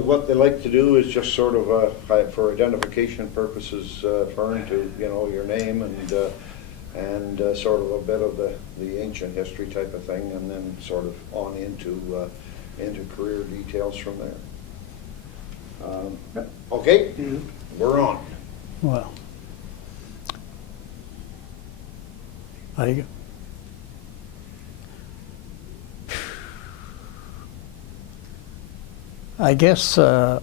what they like to do is just sort of, for identification purposes, referring to, your name and sort of a bit of the ancient history type of thing, and then sort of on into career details from there. Okay, we're on. Well, I guess I've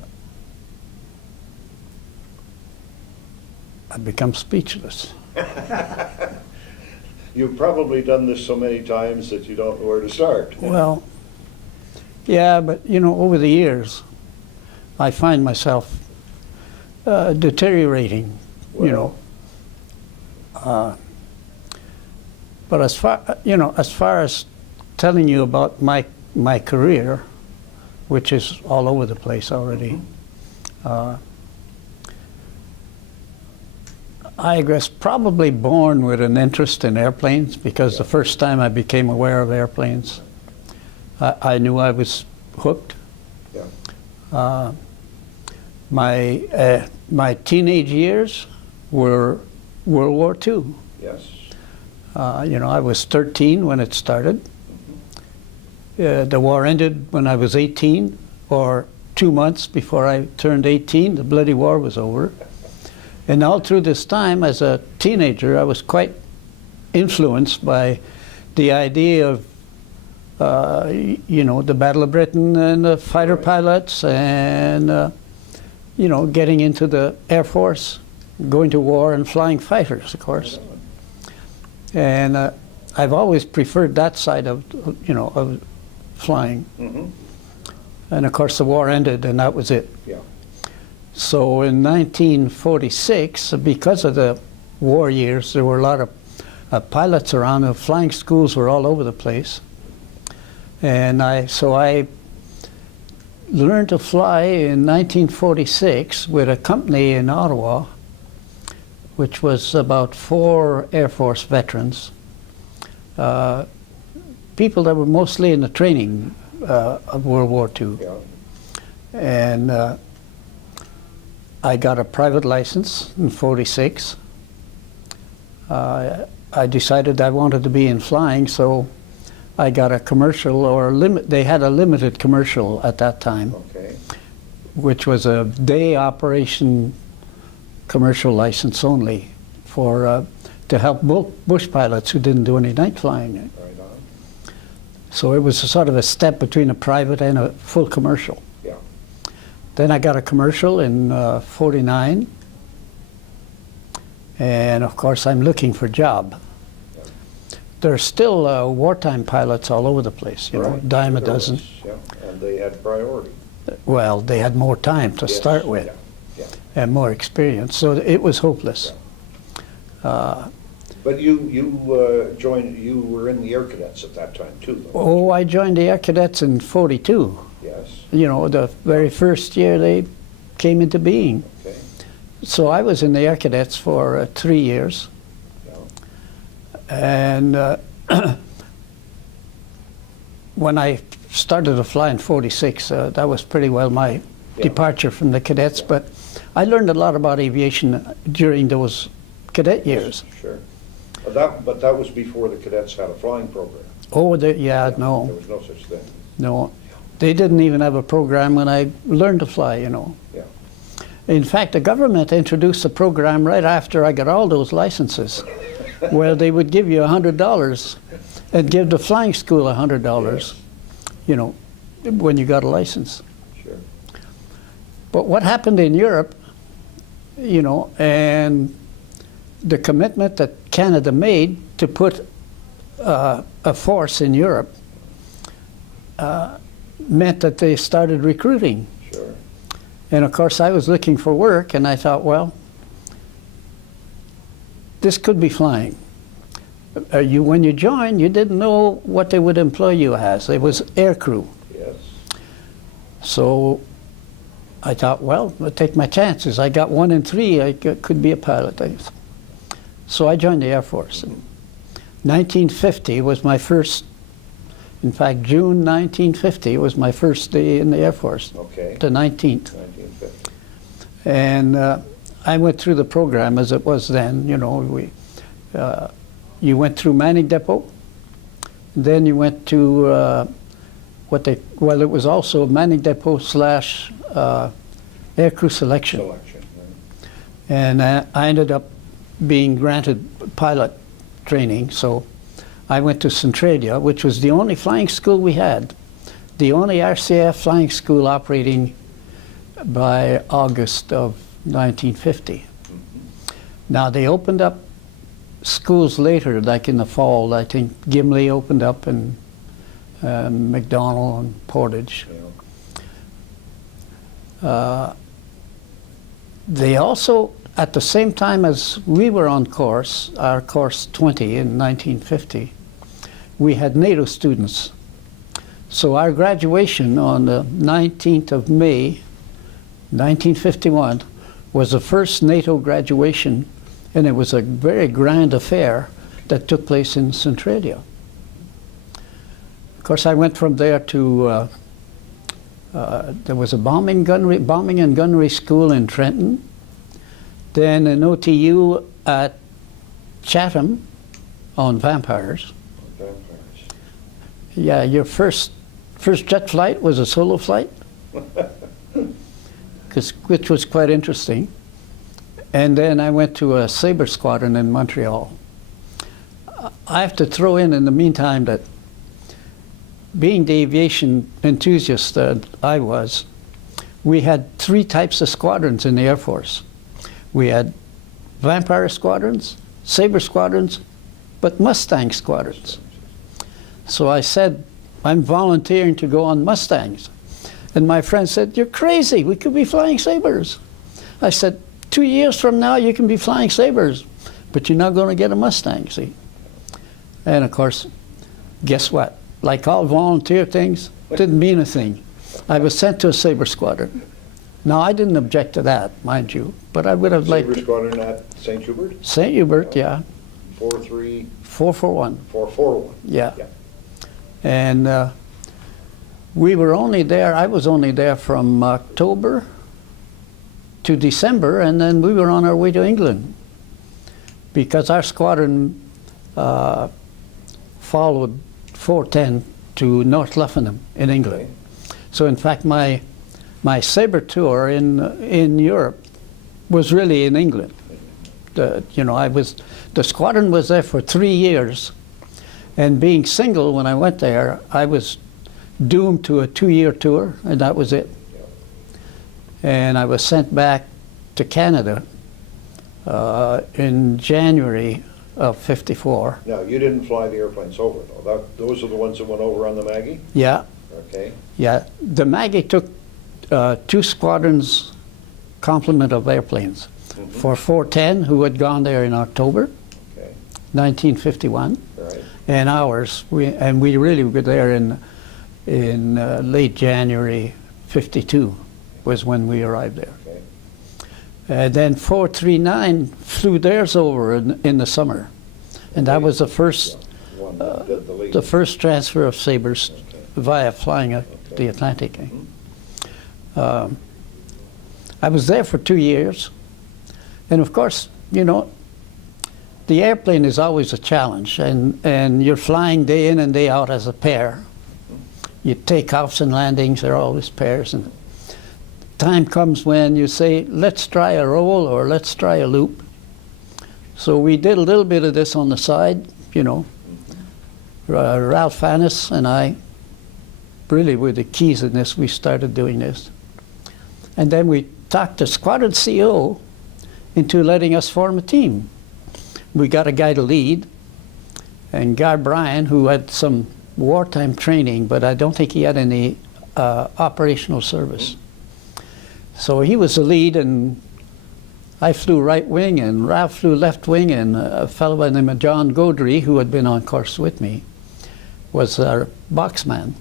become speechless. You've probably done this so many times that you don't know where to start. Well, yeah, but over the years, I find myself deteriorating. Well. But as far as telling you about my career, which is all over the place already, I was probably born with an interest in airplanes, because the first time I became aware of airplanes, I knew I was hooked. Yeah. My teenage years were World War II. Yes. I was 13 when it started. The war ended when I was 18, or 2 months before I turned 18. The bloody war was over. And all through this time, as a teenager, I was quite influenced by the idea of, the Battle of Britain and the fighter pilots, and, getting into the Air Force, going to war and flying fighters, of course. And I've always preferred that side of flying. Mm-hmm. And of course the war ended and that was it. Yeah. So in 1946, because of the war years, there were a lot of pilots around. The flying schools were all over the place. And so I learned to fly in 1946 with a company in Ottawa, which was about 4 Air Force veterans, people that were mostly in the training of World War II. Yeah. And I got a private license in 46. I decided I wanted to be in flying, so I got a commercial, they had a limited commercial at that time, Okay. which was a day operation commercial license only to help bush pilots who didn't do any night flying. Right on. So it was a sort of a step between a private and a full commercial. Yeah. Then I got a commercial in 49, and of course I'm looking for a job. Yeah. There's still wartime pilots all over the place, Right. dime a There dozen. was, yeah. And they had priority. Well, they had more time to Yes. start with. Yeah. Yeah. And more experience, so it was hopeless. But you joined. You were in the Air Cadets at that time too, though. Oh, I joined the Air Cadets in 42. Yes. The very first year they came into being. Okay. So I was in the Air Cadets for 3 years. Yeah. And when I started to fly in 46, that was pretty well my departure from the cadets. Yeah. But I learned a lot about aviation during those cadet years. Sure. But that was before the cadets had a flying program. Oh, no. There was no such thing. No. They didn't even have a program when I learned to fly, Yeah. In fact, the government introduced a program right after I got all those licenses, where they would give you $100 and give the flying school $100, when you got a license. Sure. But what happened in Europe, and the commitment that Canada made to put a force in Europe meant that they started recruiting. Sure. And of course I was looking for work, and I thought, well, this could be flying. When you joined, you didn't know what they would employ you as. It was air crew. Yes. So I thought, well, I'll take my chances. I got 1 in 3, I could be a pilot. So I joined the Air Force. 1950 was my first In fact, June 1950 was my first day in the Air Force, Okay. the 19th. 1950. And I went through the program as it was then. You know, you went through Manning Depot, then you went to it was also Manning Depot slash aircrew selection. Selection. Right. And I ended up being granted pilot training, so I went to Centralia, which was the only flying school we had, the only RCAF flying school operating by August of 1950. Now they opened up schools later, like in the fall. I think Gimli opened up and McDonald and Portage. Yeah. They also, at the same time as we were on course, our course 20 in 1950, we had NATO students. So our graduation on the 19th of May, 1951, was the first NATO graduation, and it was a very grand affair that took place in Centralia. Of course, I went from there to, there was a bombing and gunnery school in Trenton, then an OTU at Chatham on vampires. Vampires. Yeah, your first jet flight was a solo flight, which was quite interesting. And then I went to a Sabre squadron in Montreal. I have to throw in the meantime that being the aviation enthusiast that I was, we had three types of squadrons in the Air Force. We had Vampire squadrons, Sabre squadrons, but Mustang squadrons. So I said, I'm volunteering to go on Mustangs. And my friend said, you're crazy, we could be flying Sabres. I said, 2 years from now you can be flying Sabres, but you're not going to get a Mustang, see? And of course, guess what? Like all volunteer things, didn't mean a thing. I was sent to a Sabre squadron. Now, I didn't object to that, mind you, but I would have liked... Sabre squadron at St. Hubert? St. Hubert, yeah. 4-3... 441. 441. Yeah. And we were only there, I was only there from October to December, and then we were on our way to England because our squadron followed 410 to North Luffenham in England. Okay. So in fact, my Sabre tour in Europe was really in England. The squadron was there for 3 years, and being single when I went there, I was doomed to a 2-year tour, and that was it. And I was sent back to Canada in January of '54. Now, you didn't fly the airplanes over, though. Those are the ones that went over on the Maggie? Yeah. Okay. Yeah. The Maggie took 2 squadrons complement of airplanes. For 410, who had gone there in October 1951, Right. and ours. We really were there in late January '52 was when we arrived there. Okay. Then 439 flew theirs over in the summer, and that was the first One that did the lead. the first transfer of Sabres Okay. via flying the Atlantic. I was there for 2 years, and of course, you know, the airplane is always a challenge, and you're flying day in and day out as a pair. Your takeoffs and landings, they're always pairs, and time comes when you say, let's try a roll or let's try a loop. So we did a little bit of this on the side, you know. Ralph Fannis and I really were the keys in this. We started doing this. And then we talked the squadron CO into letting us form a team. We got a guy to lead, and Guy Bryan, who had some wartime training, but I don't think he had any operational service. So he was the lead, and I flew right wing, and Ralph flew left wing, and a fellow by the name of John Gaudry, who had been on course with me, was our boxman.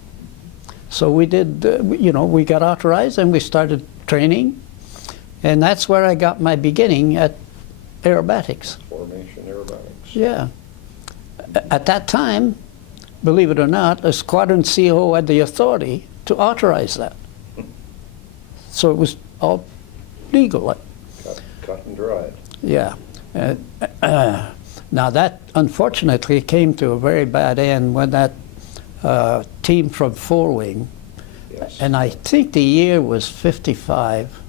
So we did, we got authorized, and we started training, and that's where I got my beginning at aerobatics. Formation aerobatics. Yeah. At that time, believe it or not, a squadron CO had the authority to authorize that. So it was all legal. Like, Cut and dried. yeah. Now that unfortunately came to a very bad end when that team from Four Wing, Yes. and I think the year was 55,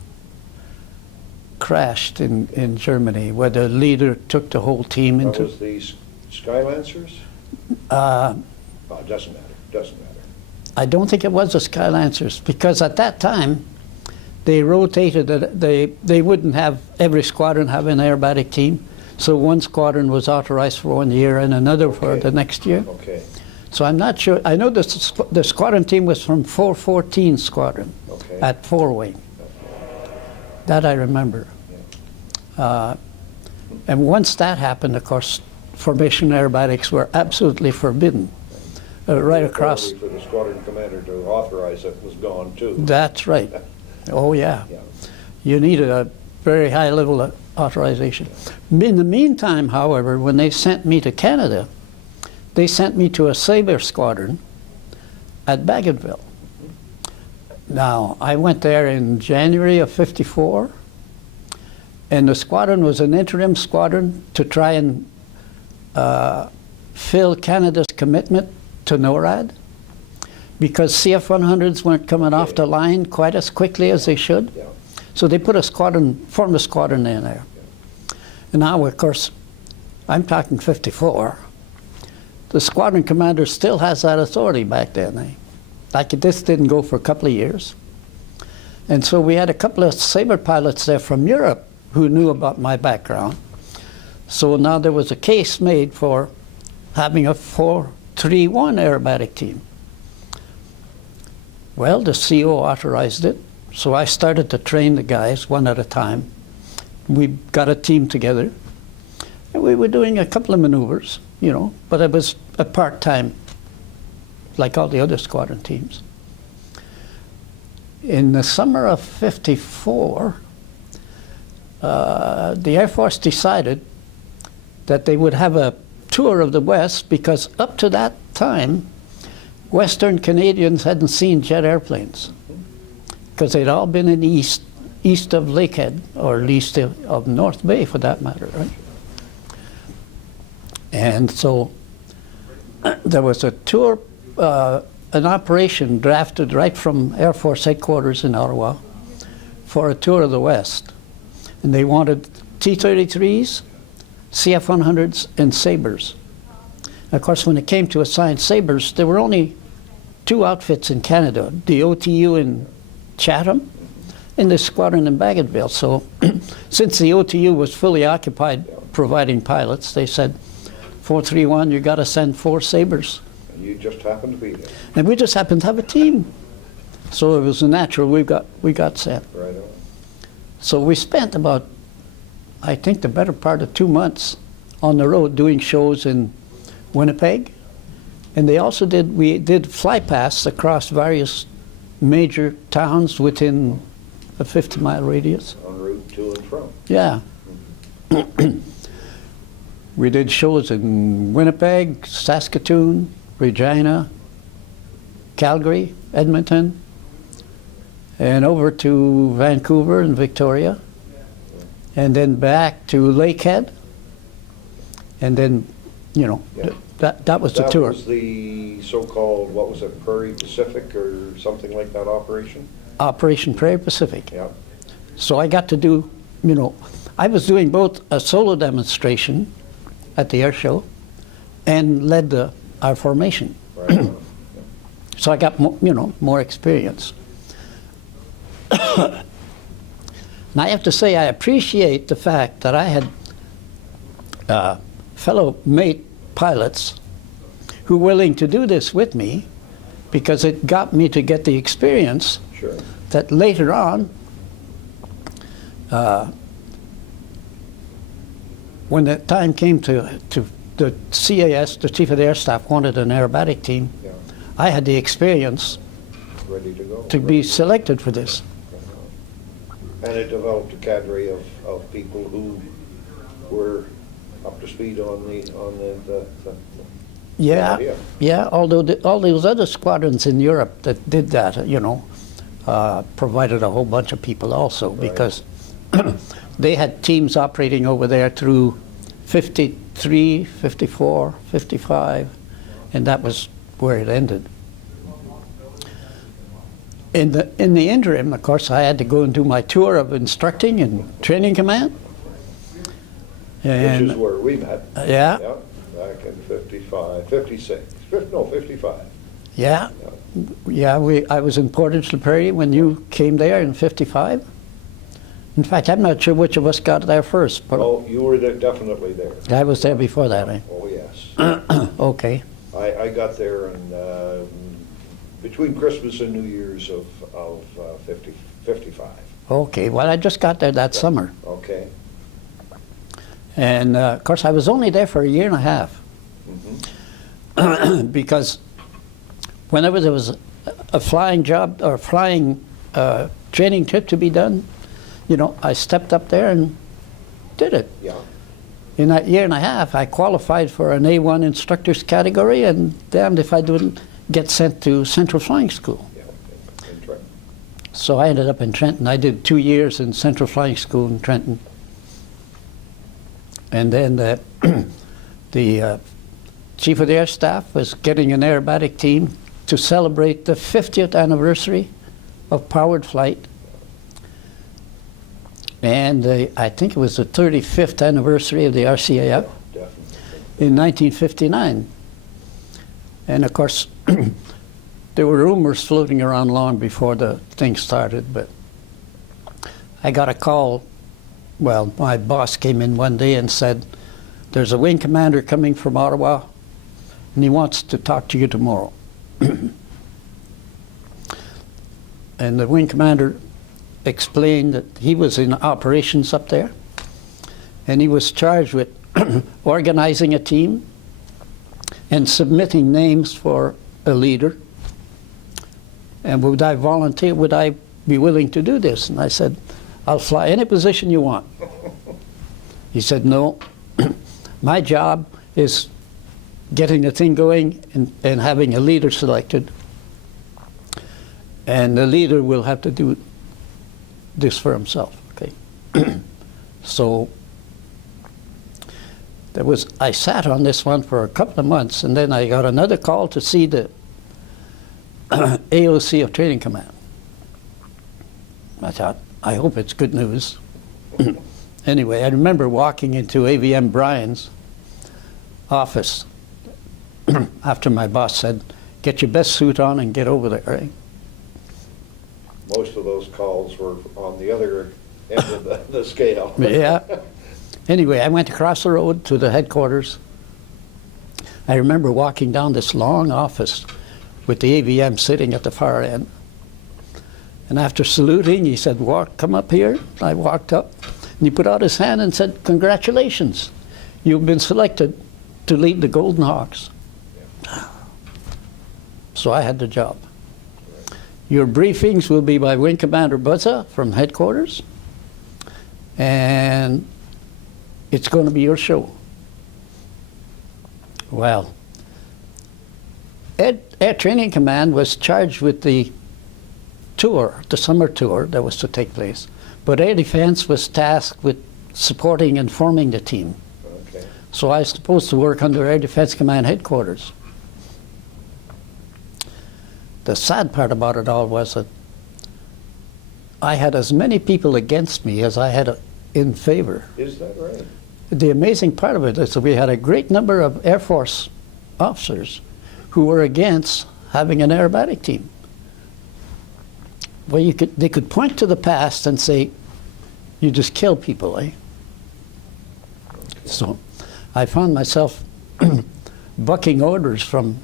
crashed in Germany, where the leader took the whole team That into. was the Skylancers? Uh, Oh, it doesn't matter. Doesn't matter. I don't think it was the Skylancers, because at that time they rotated it. They wouldn't have every squadron have an aerobatic team, so one squadron was authorized for 1 year and another for Okay. the next year. Okay. So I'm not sure. I know the squadron team was from 414 Squadron Okay. at Four Wing. That I remember. And once that happened, of course, formation aerobatics were absolutely forbidden. Right The across. authority for the squadron commander to authorize it was gone too. That's right. Oh, yeah. Yeah. You needed a very high level of authorization. In the meantime, however, when they sent me to Canada, they sent me to a Sabre squadron at Bagotville. Now, I went there in January of '54, and the squadron was an interim squadron to try and fill Canada's commitment to NORAD, because CF-100s weren't coming off the line quite as quickly as they should. Yeah. So they put formed a squadron in there. And now, of course, I'm talking '54. The squadron commander still has that authority back then. Like this didn't go for a couple of years. And so we had a couple of Sabre pilots there from Europe who knew about my background. So now there was a case made for having a 431 aerobatic team. Well, the CO authorized it, so I started to train the guys one at a time. We got a team together, and we were doing a couple of maneuvers, but it was a part-time, like all the other squadron teams. In the summer of '54, the Air Force decided that they would have a tour of the West, because up to that time, Western Canadians hadn't seen jet airplanes, because they'd all been in the east of Lakehead, or east of North Bay for that matter, right? And so there was a tour, an operation drafted right from Air Force headquarters in Ottawa for a tour of the West. And they wanted T-33s, CF-100s, and Sabres. And of course, when it came to assign Sabres, there were only two outfits in Canada, the OTU in Chatham and the squadron in Bagotville. So since the OTU was fully occupied providing pilots, they said, 431, you got to send 4 Sabres. And you just happened to be there. And we just happened to have a team. So it was a natural, we got sent. Right on. So we spent about, I think, the better part of 2 months on the road doing shows in Winnipeg. And we did fly pasts across various major towns within a 50-mile radius. En route to and from. Yeah. We did shows in Winnipeg, Saskatoon, Regina, Calgary, Edmonton, and over to Vancouver and Victoria, and then back to Lakehead, and then, Yeah. that was the tour. That was the so-called, what was it, Prairie Pacific or something like that operation? Operation Prairie Pacific. Yeah. So I got to do, I was doing both a solo demonstration at the air show and led our formation. Right on. So I got more experience. And I have to say, I appreciate the fact that I had fellow mate pilots who were willing to do this with me, because it got me to get the experience Sure. that later on, when the time came to the CAS, the Chief of the Air Staff, wanted an aerobatic team, Yeah. I had the experience Ready to go. to be selected for this. And it developed a cadre of people who were up to speed on the Yeah, idea. yeah. Although all those other squadrons in Europe that did that, provided a whole bunch of people also, Right. because they had teams operating over there through 53, 54, 55, and that was where it ended. In the interim, of course, I had to go and do my tour of instructing and training command. And Which is where we met. yeah, Yeah, back in 55, 56, 55. yeah, yeah. I was in Portage la Prairie when you came there in 55. In fact, I'm not sure which of us got there first, but Oh, you were there, definitely there. I was there before that. Eh? Oh, yes. Okay. I got there between Christmas and New Year's of 55. Okay. Well, I just got there that summer, Okay. and of course, I was only there for a year and a half because whenever there was a flying job or flying training trip to be done, I stepped up there and did it. Yeah. In that year and a half, I qualified for an A1 instructor's category, and damned if I didn't get sent to Central Flying School. Yeah. In Trenton. So I ended up in Trenton. I did 2 years in Central Flying School in Trenton. And then the Chief of the Air Staff was getting an aerobatic team to celebrate the 50th anniversary of powered flight. And I think it was the 35th anniversary of the RCAF Definitely. in 1959. And of course, there were rumors floating around long before the thing started, but I got a call. Well, my boss came in one day and said, "There's a wing commander coming from Ottawa, and he wants to talk to you tomorrow." And the wing commander explained that he was in operations up there, and he was charged with organizing a team and submitting names for a leader. And would I volunteer? Would I be willing to do this? And I said, "I'll fly any position you want." He said, "No, my job is getting the thing going and having a leader selected. And the leader will have to do this for himself." Okay. So I sat on this one for a couple of months, and then I got another call to see the AOC of Training Command. I thought, I hope it's good news. Anyway, I remember walking into AVM Bryan's office after my boss said, "Get your best suit on and get over there." Right? Most of those calls were on the other end of the scale. Yeah. Anyway, I went across the road to the headquarters. I remember walking down this long office with the AVM sitting at the far end. And after saluting, he said, "Come up here." I walked up, and he put out his hand and said, "Congratulations, you've been selected to lead the Golden Hawks." So I had the job. "Your briefings will be by Wing Commander Buzza from headquarters, and it's going to be your show." Well, Air Training Command was charged with the tour, the summer tour that was to take place, but Air Defense was tasked with supporting and forming the team. Okay. So I was supposed to work under Air Defense Command headquarters. The sad part about it all was that I had as many people against me as I had in favor. Is that right? The amazing part of it is that we had a great number of Air Force officers who were against having an aerobatic team. Well, they could point to the past and say, "You just kill people, eh?" So I found myself bucking orders from,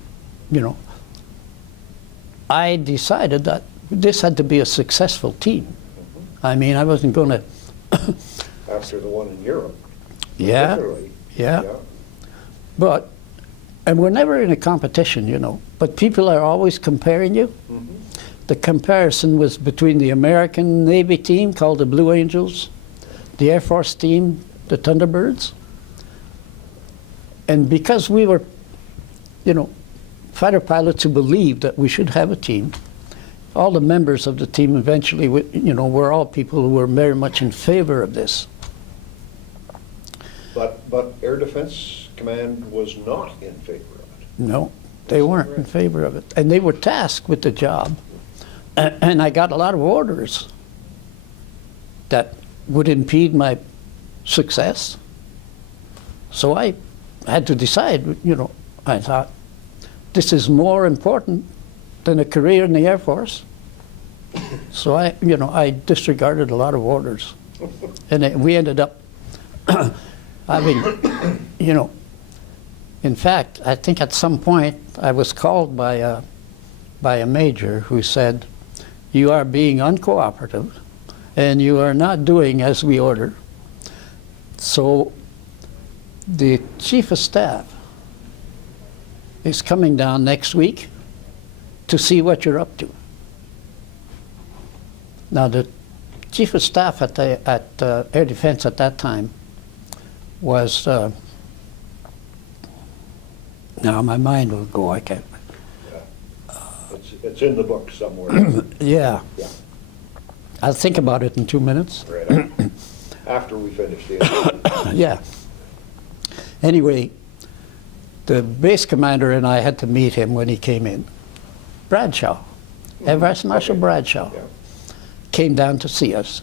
I decided that this had to be a successful team. I mean, I wasn't going to. After the one in Europe. Yeah, particularly. yeah. But, and we're never in a competition, but people are always comparing you. Mhm. The comparison was between the American Navy team called the Blue Angels, the Air Force team, the Thunderbirds. And because we were, fighter pilots who believed that we should have a team. All the members of the team eventually, were all people who were very much in favor of this. But Air Defense Command was not in favor of it. No, they weren't in favor of it. And they were tasked with the job. And I got a lot of orders that would impede my success. So I had to decide, I thought, this is more important than a career in the Air Force. So I disregarded a lot of orders. And we ended up having, in fact, I think at some point I was called by a major who said, "You are being uncooperative and you are not doing as we order." So the Chief of Staff is coming down next week to see what you're up to. Now, the Chief of Staff at Air Defense at that time was, now my mind will go, I can't. It's in the book somewhere. Yeah. Yeah. I'll think about it in 2 minutes. Right. After we finish the interview. Yeah. Anyway, the base commander and I had to meet him when he came in. Bradshaw, Air Vice Marshal Bradshaw, Yeah. came down to see us.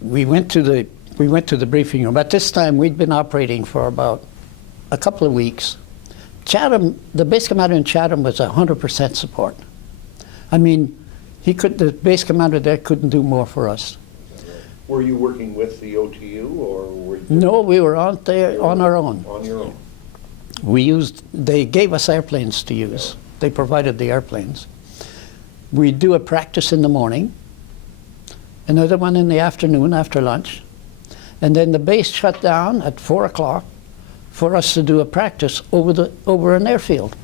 We went to the briefing room. At this time, we'd been operating for about a couple of weeks. Chatham, the base commander in Chatham was 100% support. I mean, the base commander there couldn't do more for us. Were you working with the OTU or were you? No, we were out there on our own. On your own. They gave us airplanes to use. They provided the airplanes. We'd do a practice in the morning, another one in the afternoon after lunch, and then the base shut down at 4 o'clock for us to do a practice over an airfield.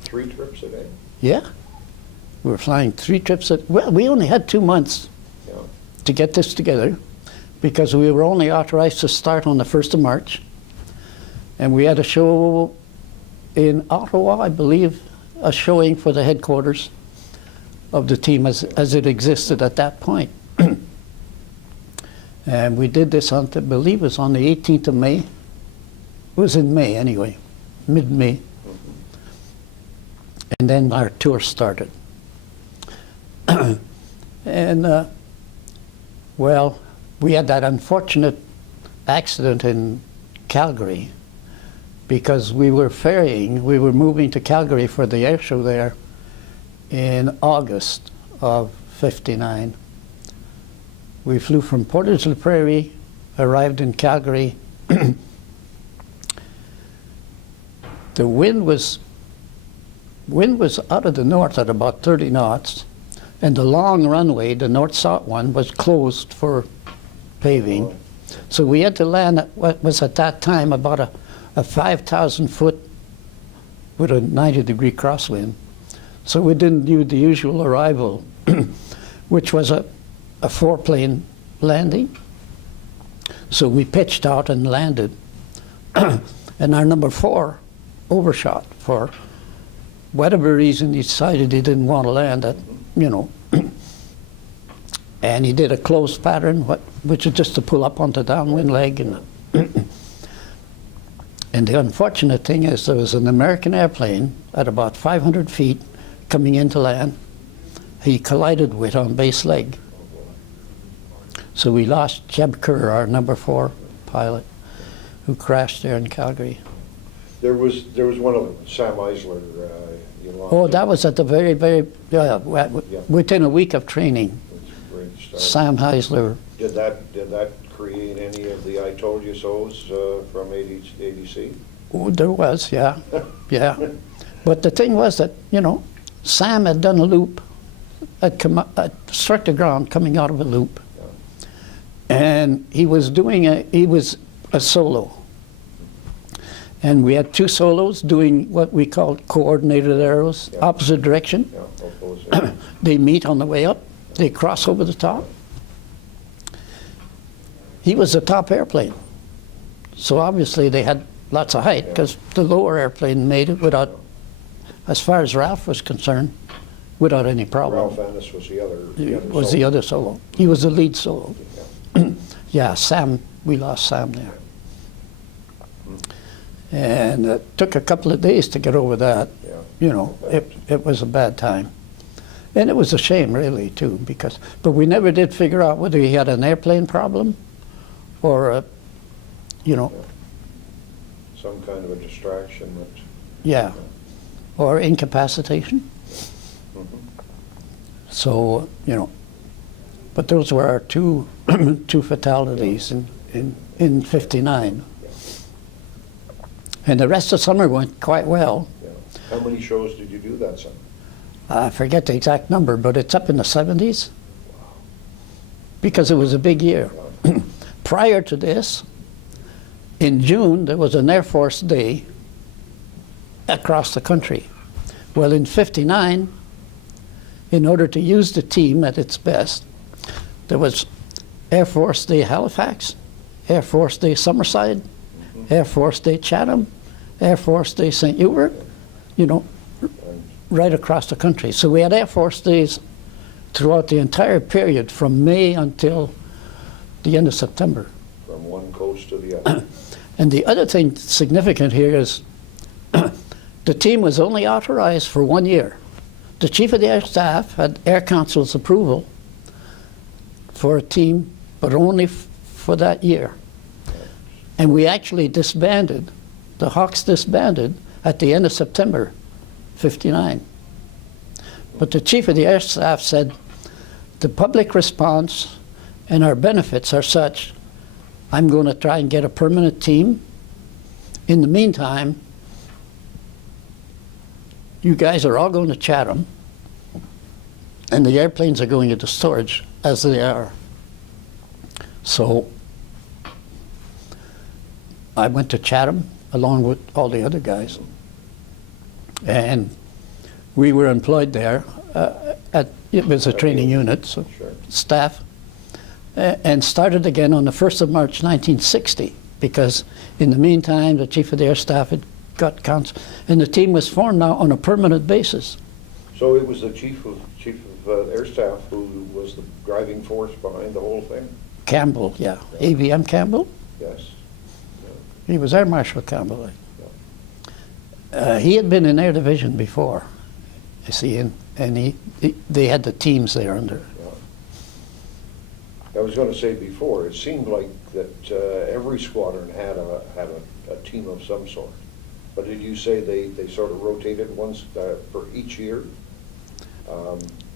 3 trips a day? Yeah. We were flying 3 trips well, we only had 2 months to get this together because we were only authorized to start on the 1st of March. And we had a show in Ottawa, I believe, a showing for the headquarters of the team as it existed at that point. And we did this on, I believe it was on the 18th of May. It was in May anyway, mid-May. And then our tour started. And well, we had that unfortunate accident in Calgary because we were moving to Calgary for the air show there in August of '59. We flew from Portage la Prairie, arrived in Calgary. The wind was out of the north at about 30 knots, and the long runway, the north-south one, was closed for paving. So we had to land at what was at that time about a 5,000 foot with a 90-degree crosswind. So we didn't do the usual arrival, which was a 4-plane landing. So we pitched out and landed. And our number 4 overshot for whatever reason. He decided he didn't want to land at, and he did a closed pattern, which is just to pull up onto downwind leg. And the unfortunate thing is there was an American airplane at about 500 feet coming into land. He collided with on base leg. So we lost Jeb Kerr, our number 4 pilot, who crashed there in Calgary. There was one of them, Sam Eisler. Oh, that was at the very, within a week of training. Sam Eisler. Did that create any of the "I told you so's" from ADC? Oh, there was, yeah, yeah. But the thing was that Sam had done a loop, struck the ground coming out of a loop, and he was a solo. And we had 2 solos doing what we called coordinated arrows, opposite direction. They meet on the way up. They cross over the top. he was a top airplane. So obviously they had lots of height, because the lower airplane made it without, as far as Ralph was concerned, without any problem. Ralph Ennis was the other. Was the other solo. He was the lead solo. Yeah, Sam, we lost Sam there. And it took a couple of days to get over that. Yeah. You know, it was a bad time. And it was a shame, really, too, but we never did figure out whether he had an airplane problem or, you know. Some kind of a distraction that. Yeah, or incapacitation. So, you know, but those were our two fatalities in '59. And the rest of summer went quite well. Yeah. How many shows did you do that summer? I forget the exact number, but it's up in the 70s. Because it was a big year. Prior to this, in June, there was an Air Force Day across the country. Well, in '59, in order to use the team at its best, there was Air Force Day Halifax, Air Force Day Summerside, Air Force Day Chatham, Air Force Day St. Hubert, you know, right across the country. So we had Air Force Days throughout the entire period from May until the end of September. From one coast to the other. And the other thing significant here is the team was only authorized for 1 year. The Chief of the Air Staff had Air Council's approval for a team, but only for that year. And we actually disbanded, the Hawks disbanded at the end of September '59. But the Chief of the Air Staff said, the public response and our benefits are such, I'm going to try and get a permanent team. In the meantime, you guys are all going to Chatham, and the airplanes are going into storage as they are. So I went to Chatham along with all the other guys, and we were employed there. It was a training unit, so staff, and started again on the 1st of March 1960, because in the meantime the Chief of the Air Staff had got council, and the team was formed now on a permanent basis. So it was the Chief of Air Staff who was the driving force behind the whole thing? Campbell, yeah. AVM Campbell? Yes. He was Air Marshal Campbell. He had been in Air Division before, you see, and they had the teams there under. I was going to say before, it seemed like that every squadron had a team of some sort. But did you say they sort of rotated once for each year?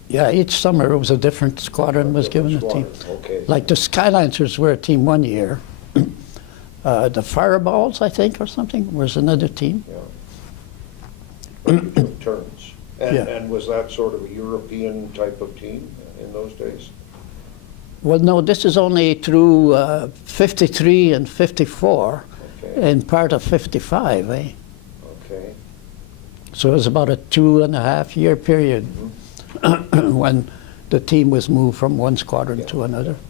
Yeah, each summer it was a different squadron was given a team. Okay. Like the Skylancers were a team 1 year. The Fireballs, I think, or something, was another team. Yeah. But you took turns. Yeah. And was that sort of a European type of team in those days? Well, no, this is only through 53 and 54, Okay. and part of 55, eh? Okay. So it was about a 2.5 year period when the team was moved from one squadron to another. Okay.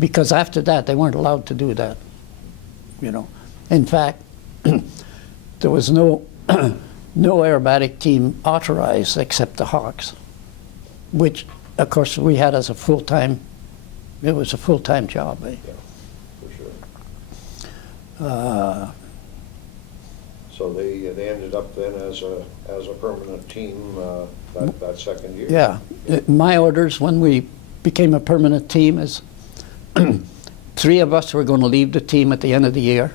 Because after that, they weren't allowed to do that, you know. In fact, there was no aerobatic team authorized except the Hawks, which, of course, we had as a full-time, it was a full-time job, eh? Yeah, for sure. So they ended up then as a permanent team that second year? Yeah. My orders when we became a permanent team is 3 of us were going to leave the team at the end of the year.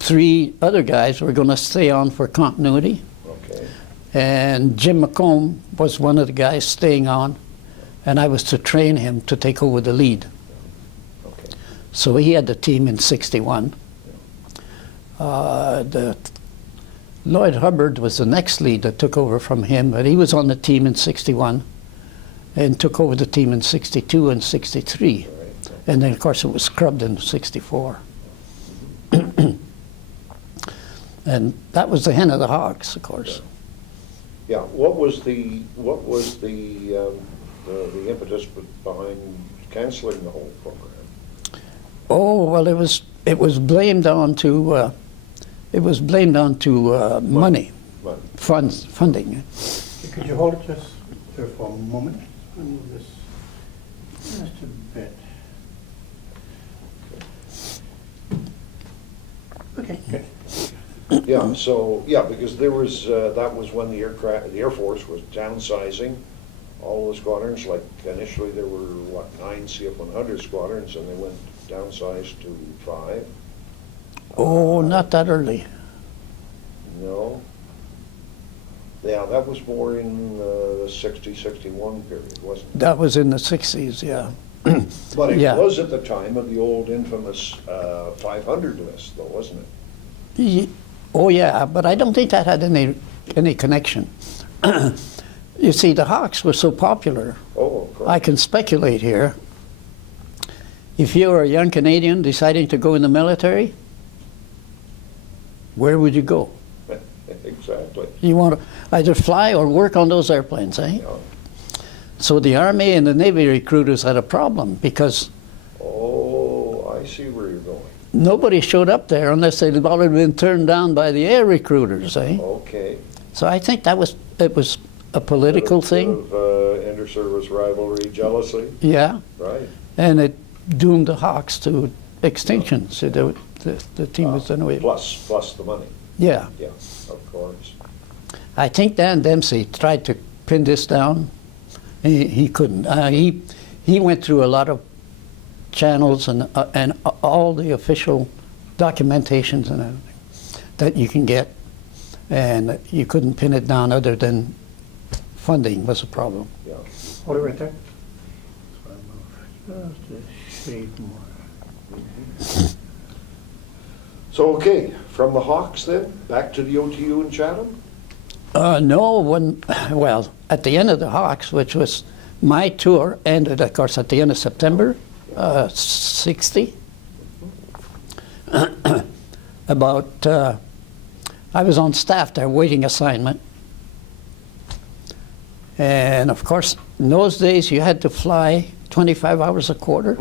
3 other guys were going to stay on for continuity. Okay. And Jim McComb was one of the guys staying on, and I was to train him to take over the lead. Okay. So he had the team in '61. Lloyd Hubbard was the next lead that took over from him, but he was on the team in '61 and took over the team in '62 and '63. Right. And then, of course, it was scrubbed in '64. And that was the hen of the Hawks, of course. Yeah. What was the impetus behind canceling the whole program? Oh, well, it was blamed on to money, But funding. Could you hold it just there for a moment? I'll move this just a bit. Okay, good. yeah, so, yeah, because there was, that was when the Air Force was downsizing all the squadrons. Like initially there were, what, 9 CF-100 squadrons, and they went downsized to 5. Oh, not that early. No. Yeah, that was more in the 60, 61 period, wasn't it? That was in the 60s, yeah. But it Yeah. was at the time of the old infamous 500 list, though, wasn't it? Oh, yeah, but I don't think that had any connection. You see, the Hawks were so popular. Oh, of course. I can speculate here. If you were a young Canadian deciding to go in the military, where would you go? Exactly. You want to either fly or work on those airplanes, eh? Yeah. So the Army and the Navy recruiters had a problem because Oh, I see where you're going. nobody showed up there unless they'd already been turned down by the air recruiters, eh? Okay. So I think it was a political thing. Of inter-service rivalry, jealousy, Yeah, right? and it doomed the Hawks to extinction. So the team was done away. Plus the money. Yeah, Yeah, of course. I think Dan Dempsey tried to pin this down. He couldn't. He went through a lot of channels and all the official documentations and everything that you can get, and you couldn't pin it down other than funding was a problem. Yeah. Hold it right there. So I move just a shade more. So, okay, from the Hawks then, back to the OTU in Chatham? No, well, at the end of the Hawks, which was my tour, ended, of course, at the end of September, 60. I was on staff there waiting assignment. And of course, in those days, you had to fly 25 hours a quarter.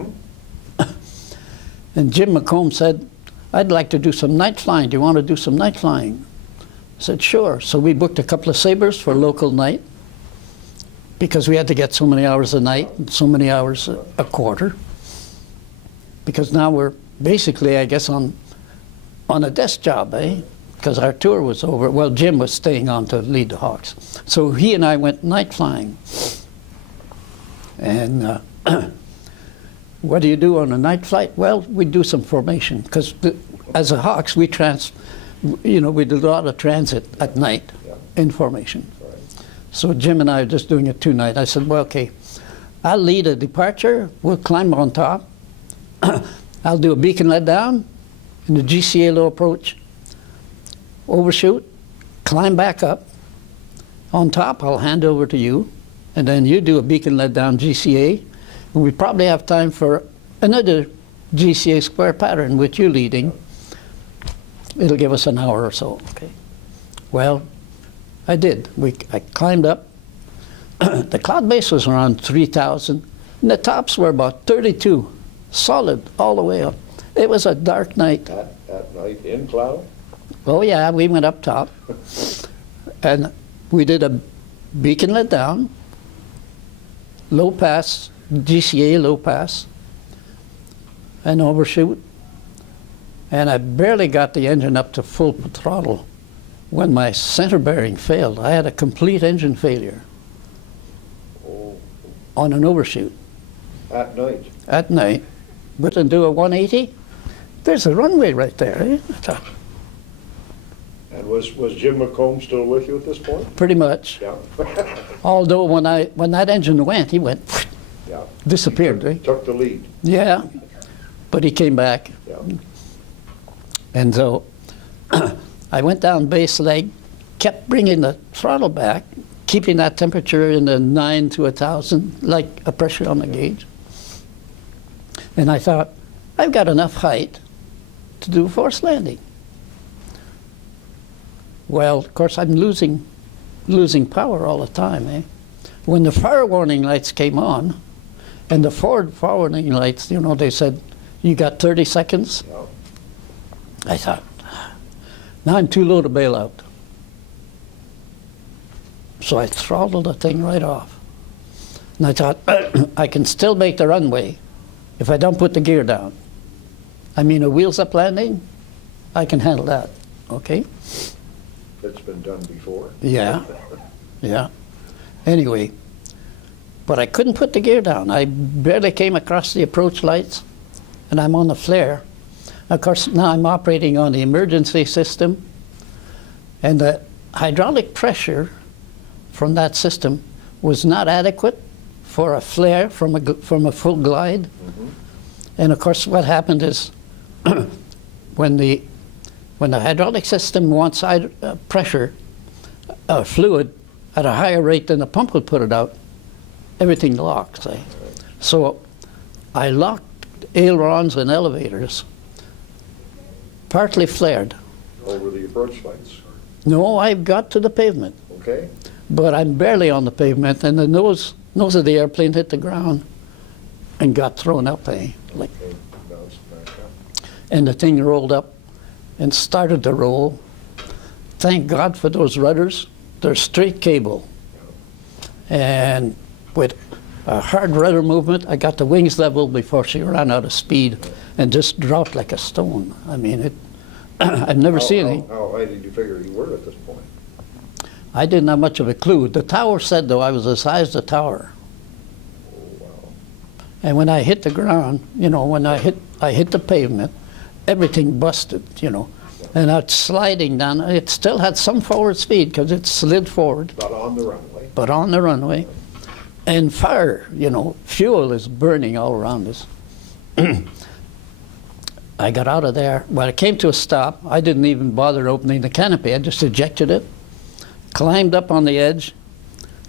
And Jim McComb said, I'd like to do some night flying. Do you want to do some night flying? I said, sure. So we booked a couple of Sabres for local night because we had to get so many hours a night and so many hours a quarter. Because now we're basically, I guess, on a desk job, eh? Because our tour was over. Well, Jim was staying on to lead the Hawks. So he and I went night flying. And what do you do on a night flight? Well, we do some formation because as a Hawks, we did a lot of transit at night in formation. Right. So Jim and I are just doing it 2 nights. I said, well, okay, I'll lead a departure. We'll climb on top. I'll do a beacon let down in the GCA low approach, overshoot, climb back up. On top, I'll hand over to you, and then you do a beacon let down GCA. And we probably have time for another GCA square pattern with you leading. It'll give us an hour or so. Okay. Well, I did. I climbed up. The cloud base was around 3,000, and the tops were about 32, solid all the way up. It was a dark night. At night in cloud? Oh yeah, we went up top, and we did a beacon let down, low pass, GCA low pass, and overshoot. And I barely got the engine up to full throttle when my center bearing failed. I had a complete engine failure Oh, on an overshoot at night? at night. But to do a 180, there's a runway right there. Eh? I thought, And was Jim McComb still with you at this point? pretty much. Yeah. Although when that engine went, he went, Yeah. disappeared. Eh? Took the lead. Yeah, but he came back. Yeah. And so I went down base leg, kept bringing the throttle back, keeping that temperature in the 9 to 1,000, like a pressure on the gauge. And I thought, I've got enough height to do a forced landing. Well, of course, I'm losing power all the time. Eh? When the fire warning lights came on, and the forward warning lights, they said, You got 30 seconds? Yeah. I thought, now I'm too low to bail out. So I throttled the thing right off. And I thought, I can still make the runway if I don't put the gear down. I mean, a wheels up landing, I can handle that, okay? It's been done before. Yeah, yeah. Anyway, but I couldn't put the gear down. I barely came across the approach lights, and I'm on the flare. Of course, now I'm operating on the emergency system, and the hydraulic pressure from that system was not adequate for a flare from a full glide. Mm-hmm. And of course, what happened is when the hydraulic system wants pressure, fluid, at a higher rate than the pump would put it out, everything locks. Eh? So I locked ailerons and elevators, partly flared. Over the approach lights. No, I got to the pavement, Okay. but I'm barely on the pavement, and the nose of the airplane hit the ground and got thrown up. Eh? Like, Okay. Bounced back up. and the thing rolled up and started to roll. Thank God for those rudders. They're straight cable. And with a hard rudder movement, I got the wings level before she ran out of speed and just dropped like a stone. I mean, I've never seen anything. How high did you figure you were at this point? I didn't have much of a clue. The tower said, though, I was the size of the tower. Oh, wow. And when I hit the ground, you know, when I hit the pavement, everything busted, you know. And it's sliding down. It still had some forward speed because it slid forward, Not on the runway. but on the runway. And fire, you know, fuel is burning all around us. I got out of there. When it came to a stop, I didn't even bother opening the canopy. I just ejected it, climbed up on the edge,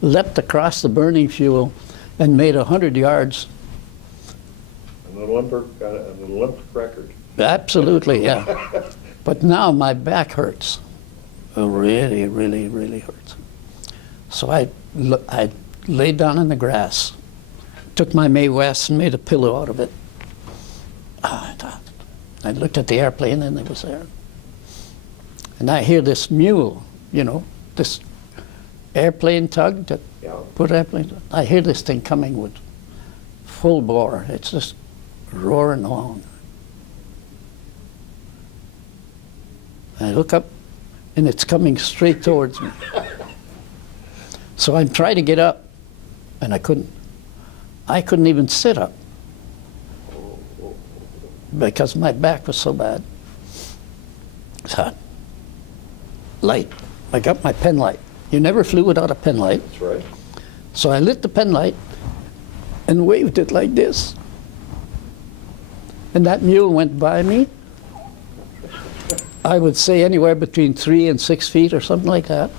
leapt across the burning fuel, and made 100 yards. An Olympic record. Absolutely, yeah. But now my back hurts. It really, really, really hurts. So I laid down in the grass, took my Mae West and made a pillow out of it. I looked at the airplane and it was there. And I hear this mule, you know, this airplane tug that put airplanes. I hear this thing coming with full bore. It's just roaring along. I look up, and it's coming straight towards me. So I'm trying to get up, and I couldn't. I couldn't even sit up because my back was so bad. So, light. I got my pen light. You never flew without a pen light. That's right. So I lit the pen light and waved it like this. And that mule went by me. I would say anywhere between 3 and 6 feet or something like that.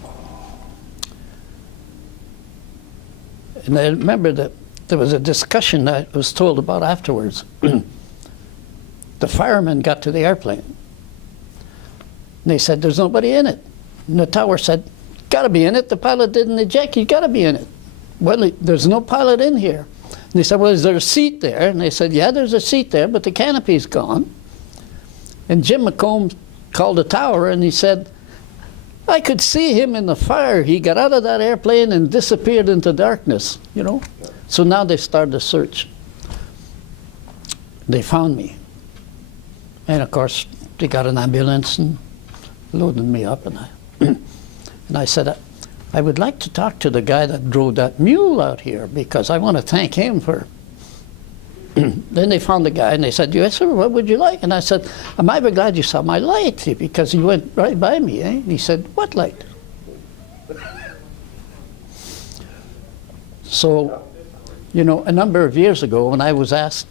And I remember that there was a discussion I was told about afterwards. The firemen got to the airplane. And they said, there's nobody in it. And the tower said, gotta be in it. The pilot didn't eject, you gotta be in it. Well, there's no pilot in here. And they said, well, is there a seat there? And they said, yeah, there's a seat there, but the canopy's gone. And Jim McComb called the tower and he said, I could see him in the fire. He got out of that airplane and disappeared into darkness, you know? So now they started a search. They found me. And of course, they got an ambulance and loaded me up. And I said, I would like to talk to the guy that drove that mule out here because I want to thank him for. Then they found the guy and they said, yes, sir, what would you like? And I said, I'm ever glad you saw my light because he went right by me. Eh? And he said, what light? So, you know, a number of years ago when I was asked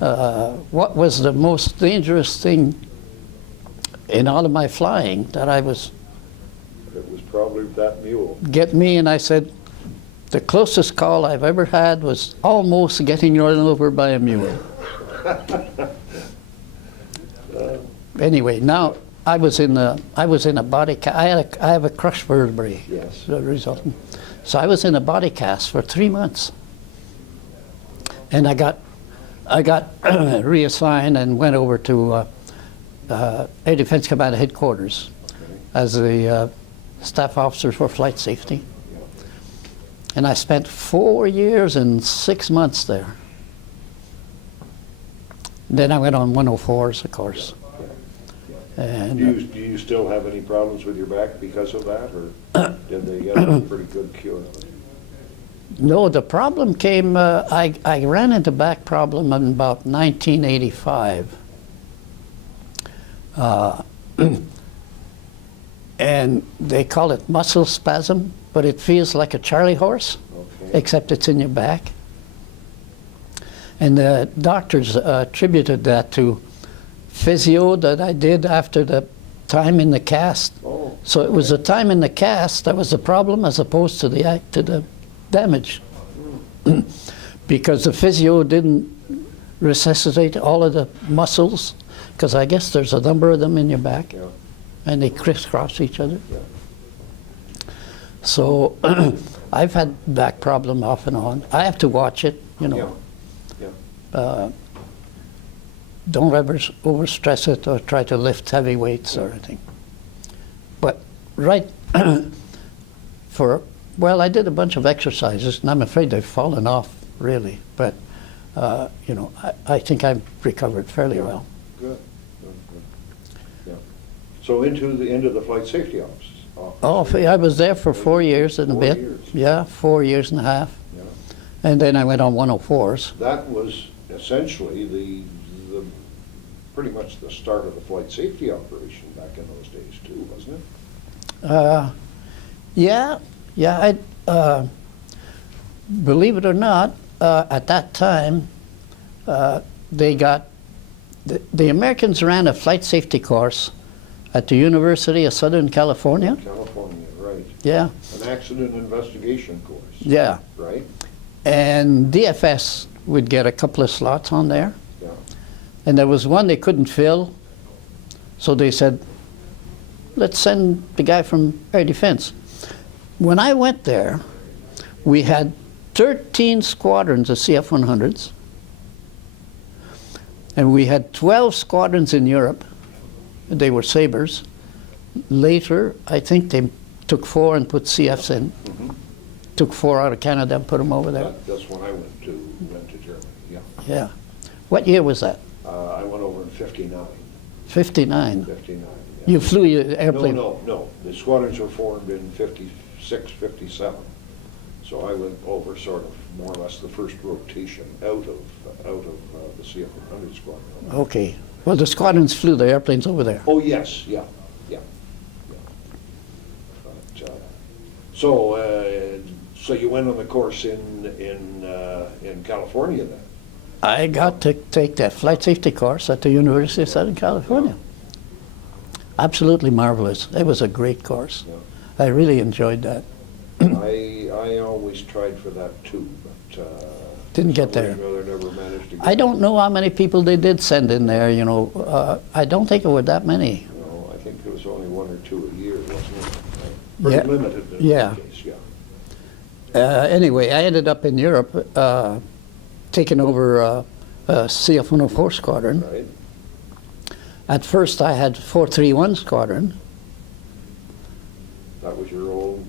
what was the most dangerous thing in all of my flying that I was. It was probably that mule. Get me, and I said, the closest call I've ever had was almost getting run over by a mule. Anyway, now I was in a body cast. I have a crushed vertebrae. Yes. Resulting. So I was in a body cast for 3 months, and I got I got reassigned and went over to Air Defense Command Headquarters as the staff officer for flight safety. And I spent 4 years and 6 months there. Then I went on 104s, of course. And Do you still have any problems with your back because of that, or did they get a pretty good cure? no, the problem came, I ran into back problem in about 1985. And they call it muscle spasm, but it feels like a Charlie horse, Okay. except it's in your back. And the doctors attributed that to physio that I did after the time in the cast. Oh, So it was the time in the cast that was the problem, as opposed to the damage. Because the physio didn't resuscitate all of the muscles, because I guess there's a number of them in your back, yeah, and they crisscross each other. yeah. So I've had back problem off and on. I have to watch it, you know. Yeah. Don't ever overstress it or try to lift heavy weights or anything. But right well, I did a bunch of exercises, and I'm afraid they've fallen off, really. But, you know, I think I've recovered fairly well. Good, good, good. Yeah. So into the flight safety office? Oh, I was there for 4 years and a 4 bit. years. Yeah, 4 years and a half. Yeah. And then I went on 104s. That was essentially the pretty much the start of the flight safety operation back in those days too, wasn't it? Yeah. Believe it or not, at that time, they got the Americans ran a flight safety course at the University of Southern California. California, right. Yeah, An accident investigation course. yeah. Right? And DFS would get a couple of slots on there. Yeah. And there was one they couldn't fill, so they said, let's send the guy from Air Defense. When I went there, we had 13 squadrons of CF-100s, and we had 12 squadrons in Europe. They were Sabres. Later, I think they took 4 and put CFs in. Mhm. Took 4 out of Canada and put them over there. That's when I went to Germany, yeah. Yeah. What year was that? I went over in 59. 59. 59, yeah. You flew your airplane? No. The squadrons were formed in 56, 57. So I went over sort of more or less the first rotation out of the CF-100 squadron. Okay. Well, the squadrons flew the airplanes over there. Oh, yes, yeah. But, so you went on the course in California then? I got to take that flight safety course at the University of Southern California. Absolutely marvelous. It was a great course. Yeah. I really enjoyed that. I always tried for that too, but Didn't get for some there. reason or other never managed to get I don't know how many people they did send in there, you know. I don't think it were that many. No, I think there was only 1 or 2 a year, wasn't it? Yeah. Pretty limited in Yeah. that case, yeah. Anyway, I ended up in Europe taking over a CF-104 squadron. Right? At first, I had 431 squadron. That was your old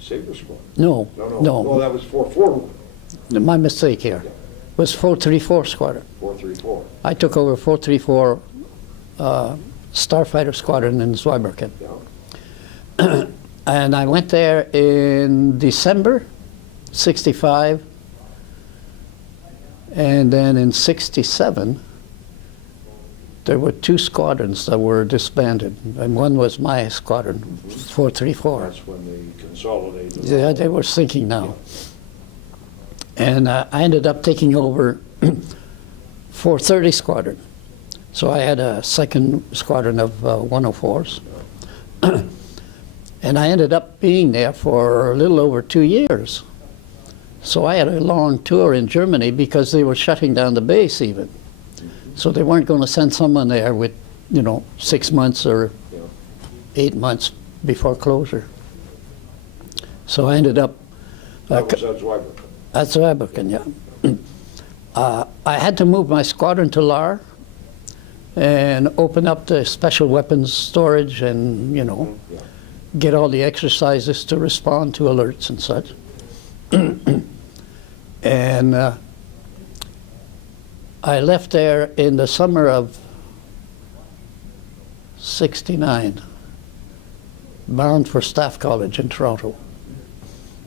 Sabre squad? No. No, that was 441. My mistake here. Yeah. Was 434 squadron. 434. I took over 434 Starfighter Squadron in Zweibrücken. Yeah. And I went there in December 65, and then in 67 there were 2 squadrons that were disbanded, and one was my squadron, 434. That's when they consolidated. Yeah, they were sinking now. And I ended up taking over 430 squadron. So I had a second squadron of 104s. And I ended up being there for a little over 2 years. So I had a long tour in Germany because they were shutting down the base even. So they weren't going to send someone there with, 6 months or Yeah. 8 months before closure. So I ended up That was at Zweibrücken. at Zweibrücken, yeah. I had to move my squadron to Lahr and open up the special weapons storage and, you know, Yeah. get all the exercises to respond to alerts and such. And I left there in the summer of '69, bound for Staff College in Toronto.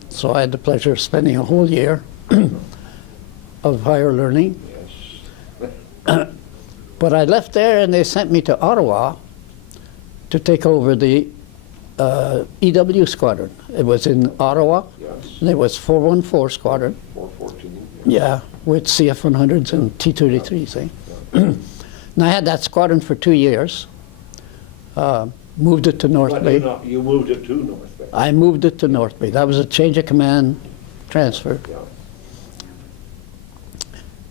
So I had the pleasure of spending a whole year of higher learning. Yes. But I left there and they sent me to Ottawa to take over the EW squadron. It was in Ottawa. Yes. And it was 414 squadron. 414. Yeah, with CF-100s and T-33s. And I had that squadron for 2 years. Moved it to North But Bay. you moved it to North Bay. I moved it to North Bay. That was a change of command transfer. Yeah.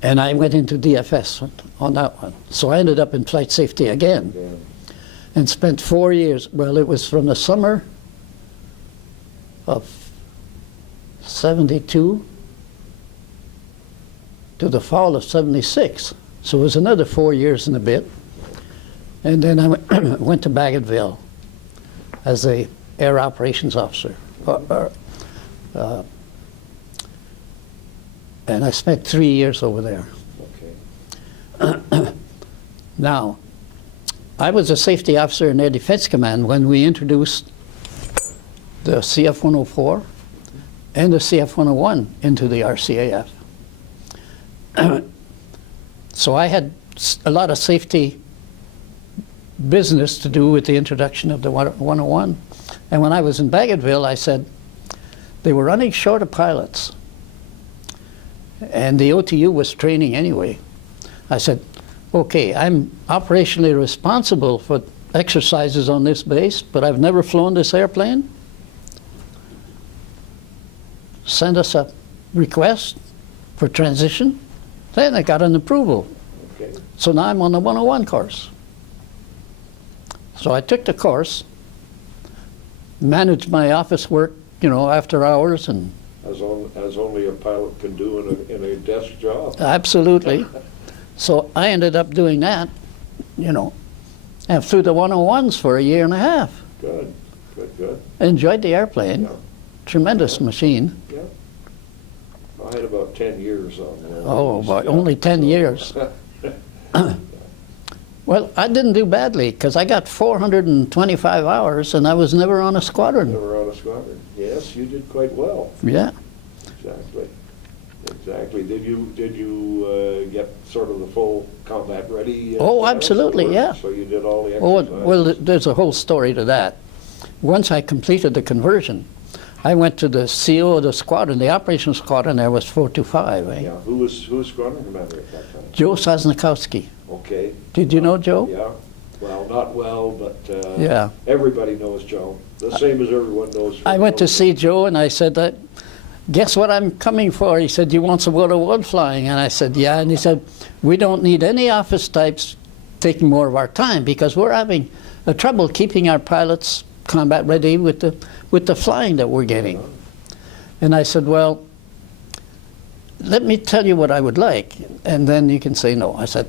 And I went into DFS on that one. So I ended up in flight safety again Yeah. and spent 4 years. Well, it was from the summer of '72 to the fall of '76. So it was another 4 years and a bit. And then I went to Bagotville as a air operations officer. And I spent 3 years over there. Okay. Now, I was a safety officer in Air Defense Command when we introduced the CF-104 and the CF-101 into the RCAF. So I had a lot of safety business to do with the introduction of the 101. And when I was in Bagotville, I said, they were running short of pilots. And the OTU was training anyway. I said, okay, I'm operationally responsible for exercises on this base, but I've never flown this airplane. Send us a request for transition. Then I got an approval. Okay. So now I'm on the 101 course. So I took the course, managed my office work, you know, after hours, and As only a pilot can do in a desk job. absolutely. So I ended up doing that, you know, and flew the 101s for a year and a half. Good, good, good. Enjoyed the airplane. Yeah. Tremendous machine. Yeah. I had about 10 years on there. Oh, but only 10 years. Well, I didn't do badly because I got 425 hours and I was never on a squadron. Never on a squadron. Yes, you did quite well. Yeah. Exactly. Exactly. Did you get sort of the full combat ready? Oh, absolutely, yeah. So you did all the Oh, exercises? well, there's a whole story to that. Once I completed the conversion, I went to the CO of the squadron, the operations squadron. There was 425. Eh? Yeah. Who was squadron commander at that time? Joe Sosnikowski. Okay. Did you know Joe? Yeah. Well, not well, but Yeah. everybody knows Joe. The same as everyone knows. I went to see Joe and I said, guess what I'm coming for? He said, you want some 101 flying? And I said, yeah. And he said, we don't need any office types taking more of our time because we're having a trouble keeping our pilots combat ready with the flying that we're getting. And I said, well, let me tell you what I would like, and then you can say no. I said,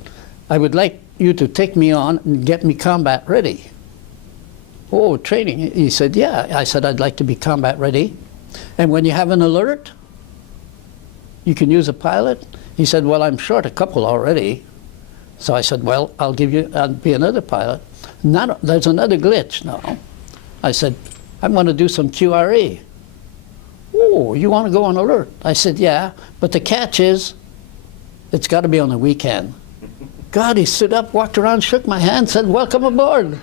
I would like you to take me on and get me combat ready. Oh, training? He said, yeah. I said, I'd like to be combat ready. And when you have an alert, you can use a pilot? He said, well, I'm short a couple already. So I said, well, I'll be another pilot. Now, there's another glitch now. I said, I want to do some QRE. Oh, you want to go on alert? I said, yeah, but the catch is, it's got to be on the weekend. God, he stood up, walked around, shook my hand, said, welcome aboard.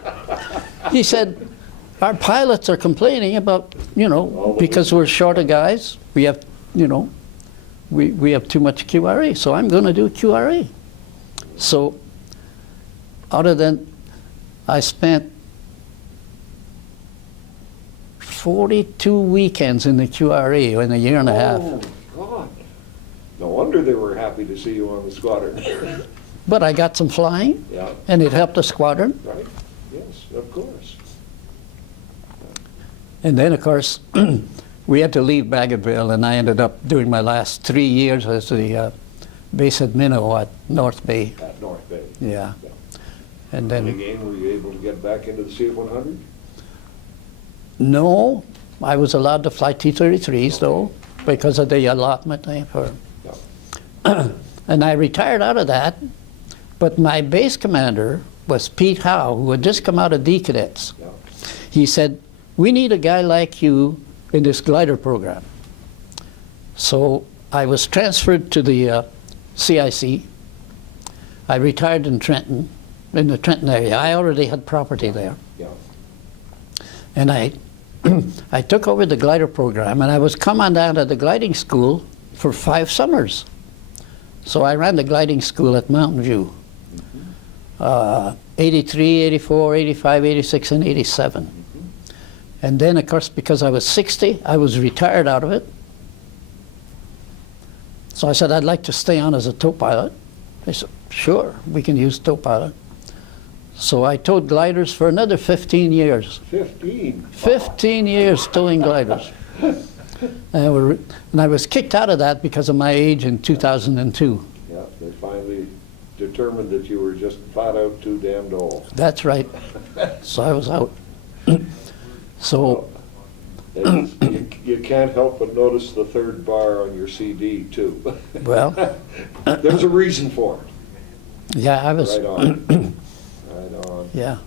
He said, our pilots are complaining about, you know, because we're short of guys, we have, you know, we have too much QRE, so I'm going to do QRE. So, other than, I spent 42 weekends in the QRE in a year and a half. Oh, God. No wonder they were happy to see you on the squadron. But I got some flying, Yeah, and it helped the squadron. right. Yes, of course. And then, of course, we had to leave Bagotville, and I ended up doing my last 3 years as the base at Minnow at North Bay. At North Bay. Yeah. Yeah. And And then, again, were you able to get back into the CF-100? no, I was allowed to fly T-33s though, because of the allotment for. Yeah. And I retired out of that, but my base commander was Pete Howe, who had just come out of D cadets. Yeah. He said, we need a guy like you in this glider program. So I was transferred to the CIC. I retired in Trenton, in the Trenton area. I already had property there. Yeah. And I took over the glider program, and I was commandant of the gliding school for 5 summers. So I ran the gliding school at Mountain View, 83, 84, 85, 86, and 87. And then, of course, because I was 60, I was retired out of it. So I said, I'd like to stay on as a tow pilot. They said, sure, we can use tow pilot. So I towed gliders for another 15 years. 15? 15 years towing gliders. And I was kicked out of that because of my age in 2002. Yeah, they finally determined that you were just flat out too damned old. That's right. So I was out. So, And you can't help but notice the third bar on your CD too. well, There's a reason for it. yeah, I was, Right on. Right on. yeah.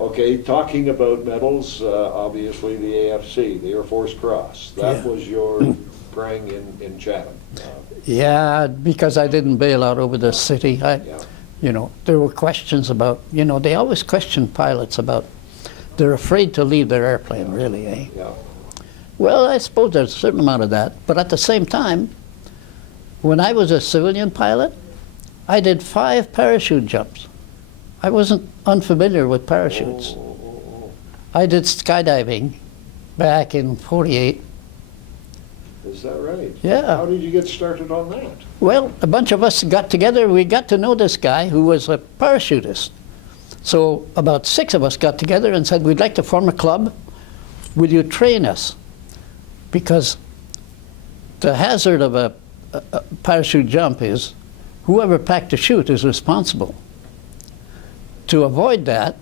Okay, talking about medals, obviously the AFC, the Air Force Cross. That Yeah. was your prang in Chatham. Yeah, because I didn't bail out over the city. Yeah. You know, there were questions about, you know, they always question pilots about, they're afraid to leave their airplane, really, eh? Yeah. Well, I suppose there's a certain amount of that. But at the same time, when I was a civilian pilot, I did 5 parachute jumps. I wasn't unfamiliar with parachutes. Oh. I did skydiving back in 48. Is that right? Yeah. How did you get started on that? Well, a bunch of us got together. We got to know this guy who was a parachutist. So about 6 of us got together and said, we'd like to form a club. Will you train us? Because the hazard of a parachute jump is whoever packed the chute is responsible. To avoid that,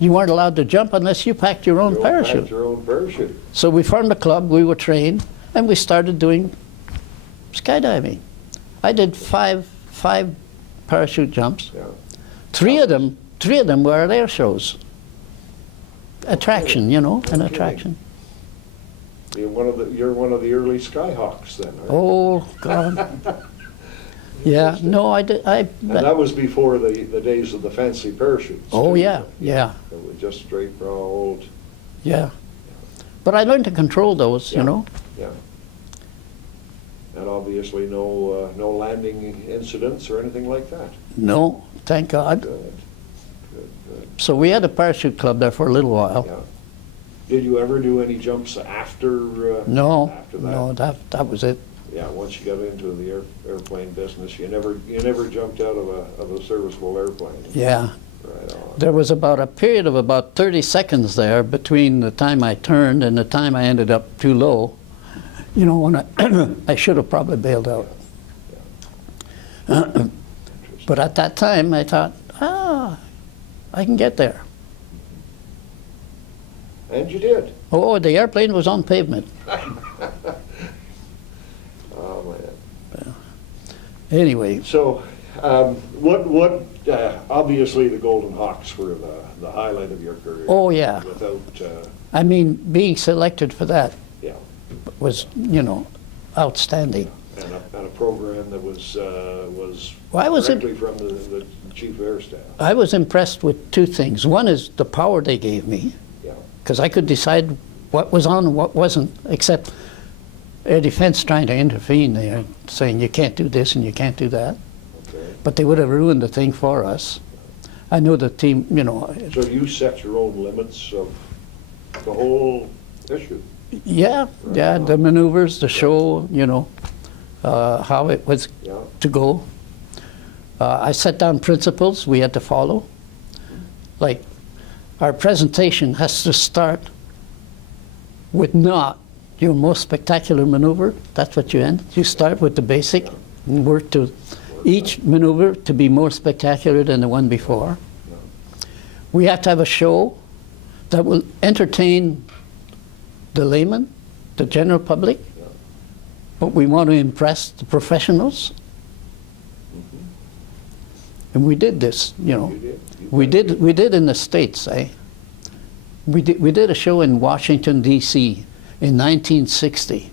you weren't allowed to jump unless you packed your own You parachute. packed your own parachute. So we formed a club, we were trained, and we started doing skydiving. I did five parachute jumps. Yeah. Three of them were at air shows. Attraction, you know, an Okay. attraction. You're one of the early Skyhawks then, right? Oh, God. Yeah, no, I did, And that was before the days of the fancy parachutes. oh, too. yeah, yeah, It was just straight raw old, yeah. But I learned to control those, Yeah. you know. yeah. And obviously no landing incidents or anything like that. No, thank God. Good, good. So we had a parachute club there for a little while. Yeah. Did you ever do any jumps after? No, After that? no, that was it. Yeah. Once you got into the airplane business, you never jumped out of a serviceable airplane. Yeah. Right on. There was about a period of about 30 seconds there between the time I turned and the time I ended up too low. You know, when I should have probably bailed out. But at that time, I thought, I can get there. And you did. Oh, the airplane was on pavement. Oh man. Anyway, So, obviously the Golden Hawks were the highlight of your career. oh yeah. Without, I mean, being selected for that yeah, was, you know, outstanding. and a program that was Well, I was directly from the Chief of Air Staff. I was impressed with 2 things. One is the power they gave me, Yeah, because I could decide what was on and what wasn't, except Air Defense trying to intervene there, saying you can't do this and you can't do that. okay. But they would have ruined the thing for us. I know the team, you know, So you set your own limits of the whole issue. yeah, the maneuvers, the show, you know, how it was Yeah, to go. I set down principles we had to follow. Like, our presentation has to start with not your most spectacular maneuver. That's what you end. You start with the basic, and worked to each maneuver to be more spectacular than the one before. We have to have a show that will entertain the layman, the general public, but we want to impress the professionals. And we did this, you know. We did in the States. We did a show in Washington, D.C. in 1960.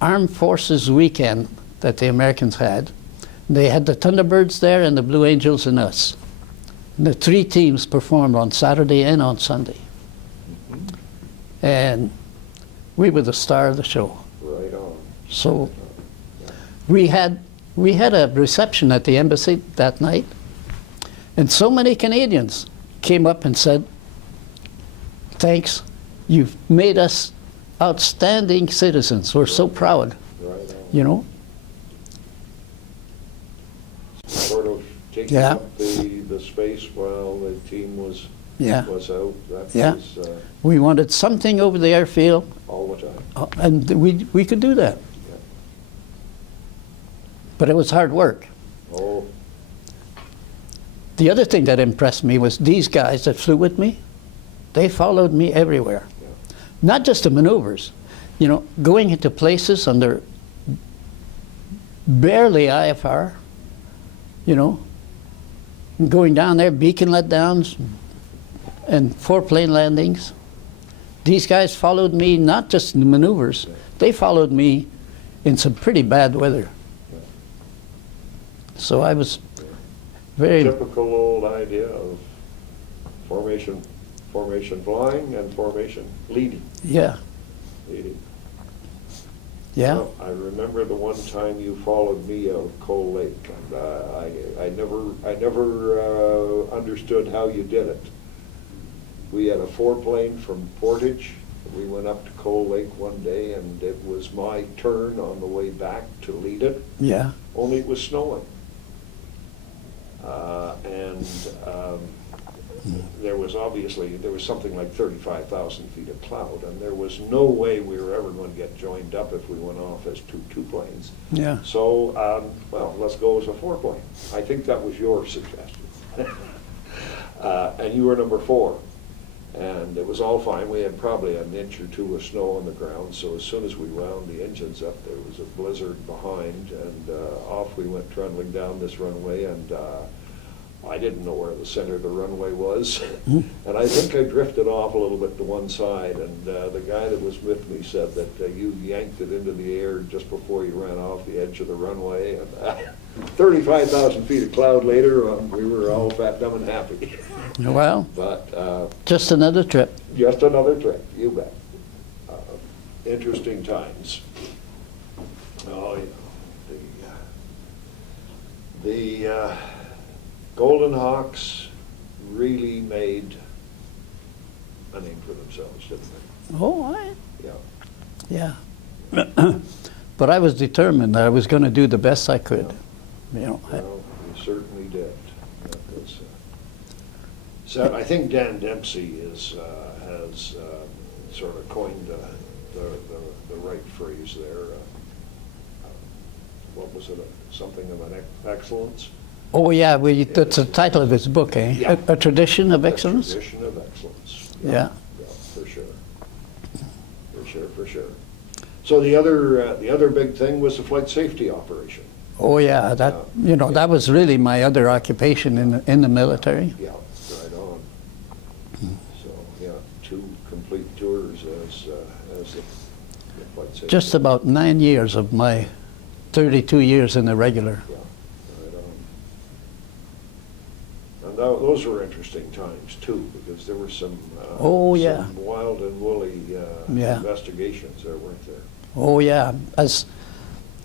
Armed Forces Weekend that the Americans had. They had the Thunderbirds there and the Blue Angels and us. And the three teams performed on Saturday and on Sunday. And we were the star of the show. Right on. So we had a reception at the embassy that night, and so many Canadians came up and said, "Thanks, you've made us outstanding citizens. We're so proud." Right on. You know? Sort of taking Yeah. up the space while the team was Yeah. out. That Yeah. was We wanted something over the airfield, all the time. and we could do that. Yeah. But it was hard work. Oh, The other thing that impressed me was these guys that flew with me, they followed me everywhere. Yeah. Not just the maneuvers, you know, going into places under barely IFR, you know, and going down there, beacon letdowns and four-plane landings. These guys followed me not just in the maneuvers, they followed me in some pretty bad weather. So I was very, typical old idea of formation flying and formation leading. yeah, Leading. yeah. Well, I remember the one time you followed me out of Coal Lake, and I never understood how you did it. We had a four-plane from Portage. We went up to Coal Lake one day, and it was my turn on the way back to lead it, Yeah, only it was snowing. There was something like 35,000 feet of cloud, and there was no way we were ever going to get joined up if we went off as two planes. yeah. So, well, let's go as a four-plane. I think that was your suggestion. And you were number 4. And it was all fine. We had probably an inch or 2 of snow on the ground, so as soon as we wound the engines up, there was a blizzard behind, and off we went trundling down this runway, and I didn't know where the center of the runway was. And I think I drifted off a little bit to one side, and the guy that was with me said that you yanked it into the air just before you ran off the edge of the runway, and 35,000 feet of cloud later, we were all fat, dumb, and happy. Well, But just another trip. just another trip, you bet. Interesting times. Oh, you know, the Golden Hawks really made a name for themselves, didn't they? Oh, Yeah. yeah. But I was determined that I was going to do the best I could. You know, Well, you certainly did. That was, so I think Dan Dempsey has sort of coined the right phrase there. What was it? Something of an excellence? oh yeah, that's the title of his book, eh? Yeah. A tradition of excellence? A tradition of excellence. Yeah. Yeah, for sure. For sure. So the other big thing was the flight safety operation. Oh yeah, that, you know, that was really my other occupation in the military. Yeah, right on. So, yeah, 2 complete tours as the flight safety. Just about 9 years of my 32 years in the regular. Yeah, right on. And those were interesting times too, because there were some Oh, yeah. some wild and woolly Yeah. investigations there, weren't there? Oh yeah, as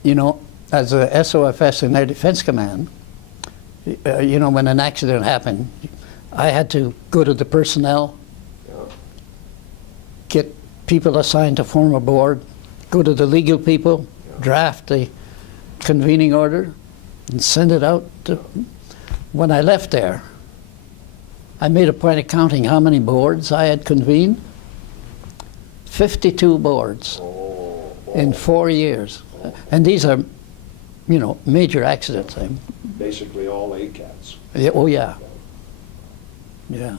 you know, as a SOFS in Air Defense Command, you know, when an accident happened, I had to go to the personnel, Yeah. get people assigned to form a board, go to the legal people, Yeah. draft the convening order, and send it out. When I left there, I made a point of counting how many boards I had convened. 52 boards Oh, in 4 years. Oh, And these are, you know, major accidents. Basically all ACATs. Yeah, oh, yeah. Yeah.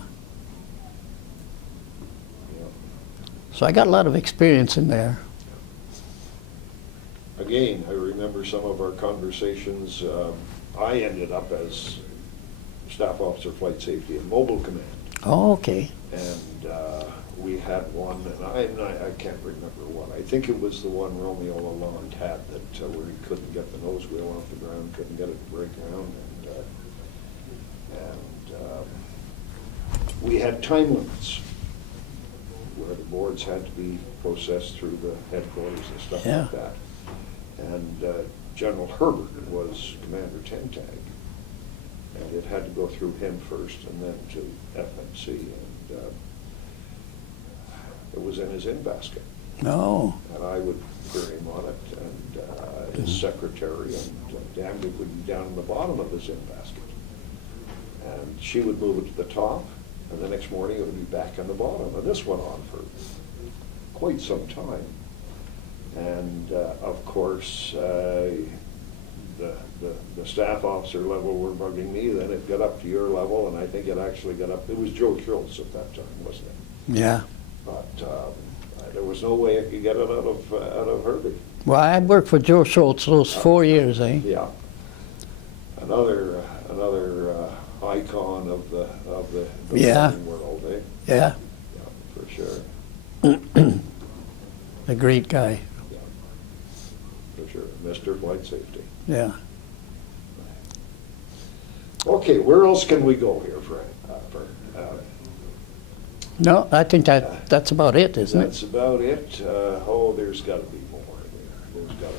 Yeah. So I got a lot of experience in there. Again, I remember some of our conversations. I ended up as Staff Officer Flight Safety and Mobile Command. Oh, okay. And we had one, and I can't remember what. I think it was the one Romeo Lalonde had that where he couldn't get the nose wheel off the ground, couldn't get it to break ground, and we had time limits where the boards had to be processed through the headquarters and stuff Yeah. like that. And General Herbert was Commander Tentag, and it had to go through him first and then to FMC, and it was in his in-basket. No. And I would clear him on it, and his secretary, and damned it would be down in the bottom of his in-basket. And she would move it to the top, and the next morning it would be back on the bottom. And this went on for quite some time. And of course, the staff officer level were bugging me, then it got up to your level, and I think it actually got up, it was Joe Schultz at that time, wasn't it? Yeah. But there was no way I could get it out of Herbie. Well, I worked for Joe Schultz those 4 years, eh? Yeah. Another icon of the Yeah. flying world, eh? Yeah. Yeah, for sure. A great guy. Yeah, for sure. Mr. Flight Safety. Yeah. Okay, where else can we go here, Frank? No, I think that's about it, isn't it? That's about it. There's got to be more there. There's got to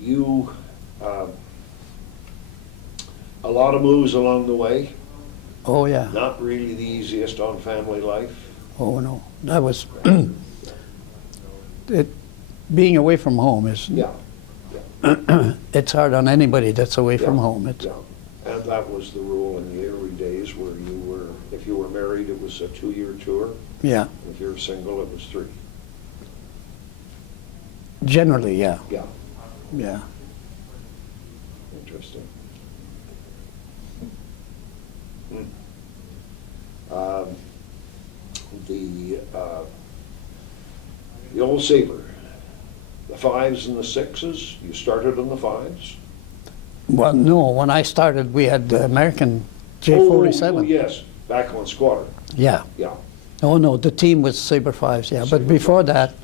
be more. A lot of moves along the way. Oh, yeah. Not really the easiest on family life. Oh, no. That was, being away from home is, Yeah. it's hard on anybody that's away from Yeah. home. It's, Yeah. And that was the rule in the early days where if you were married, it was a 2-year tour. yeah. If you were single, it was 3. Generally, yeah. Yeah, Yeah. interesting. The old Sabre, the 5s and the 6s, you started on the 5s? Well, no, when I started, we had the American J-47. Oh, yes, back on squadron, Yeah. yeah. Oh, no, the team was Sabre 5s, yeah. But before that,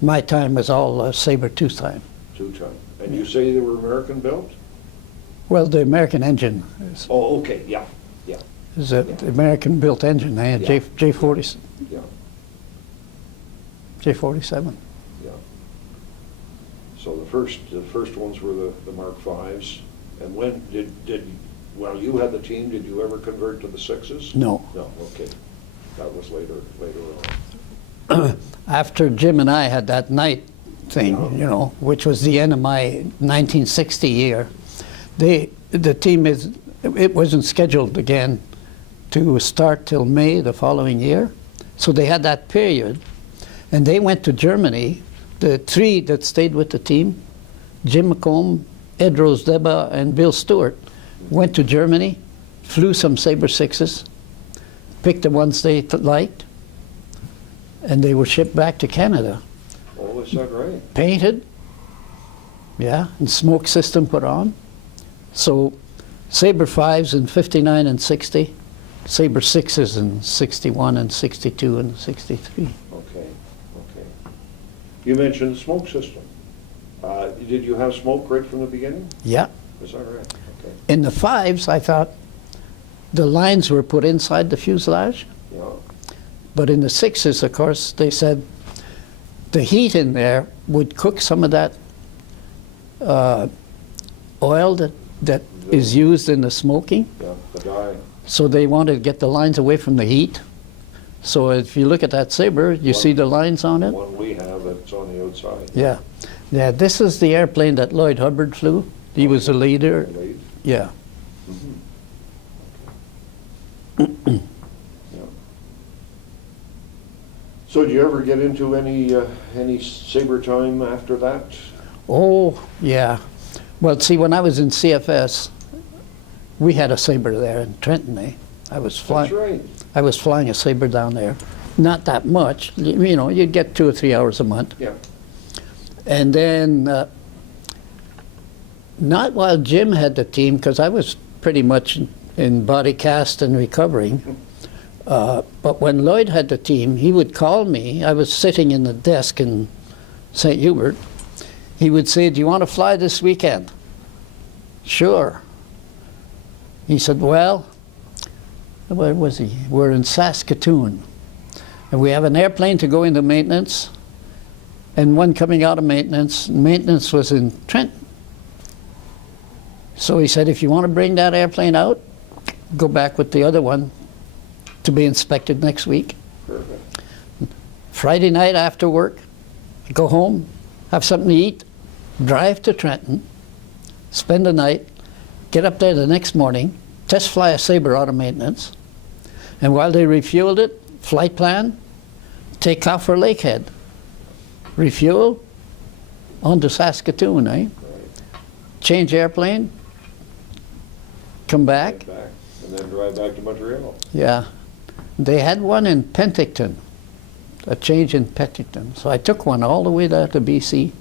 my time was all Sabre 2 time. 2-ton. And you say they were American built? Well, the American engine Oh, okay, yeah, is the American built engine. They had Yeah. J-47. yeah, J-47. yeah. So the first ones were the Mark 5s. And when well, you had the team, did you ever convert to the 6s? No. No, okay. That was later on. After Jim and I had that night thing, Yeah. you know, which was the end of my 1960 year, the team it wasn't scheduled again to start till May the following year. So they had that period, and they went to Germany. The 3 that stayed with the team, Jim McComb, Ed Rosdeba, and Bill Stewart, went to Germany, flew some Sabre 6s, picked the ones they liked, and they were shipped back to Canada. Oh, is that right? Painted, yeah, and smoke system put on. So Sabre 5s in 59 and 60, Sabre 6s in 61 and 62 and 63. Okay. You mentioned the smoke system. Did you have smoke right from the beginning? Yeah. Is that right? Okay. In the 5s, I thought the lines were put inside the fuselage, Yeah. but in the 6s, of course, they said the heat in there would cook some of that oil that is used in the smoking. Yeah, the dye. So they wanted to get the lines away from the heat. So if you look at that Sabre, you see the lines on The it? one we have, it's on the outside. Yeah. Yeah, this is the airplane that Lloyd Hubbard flew. He was the leader. Late. Yeah. Yeah. So did you ever get into any saber time after that? Oh, yeah. Well, see, when I was in CFS, we had a saber there in Trenton, eh? I was That's right. I was flying a saber down there. Not that much, you know, you'd get 2 or 3 hours a month. Yeah. And then, not while Jim had the team, because I was pretty much in body cast and recovering. But when Lloyd had the team, he would call me. I was sitting in the desk in St. Hubert. He would say, "Do you want to fly this weekend?" "Sure." He said, "Well," where was he? "We're in Saskatoon. And we have an airplane to go into maintenance and one coming out of maintenance. Maintenance was in Trenton. So he said, if you want to bring that airplane out, go back with the other one to be inspected next week." Perfect. Friday night after work, go home, have something to eat, drive to Trenton, spend the night, get up there the next morning, test fly a Sabre out of maintenance, and while they refueled it, flight plan, take off for Lakehead, refuel, on to Saskatoon, eh? Right. Change airplane, come back. Get back, and then drive back to Montreal. Yeah. They had one in Penticton, a change in Penticton. So I took one all the way down to BC,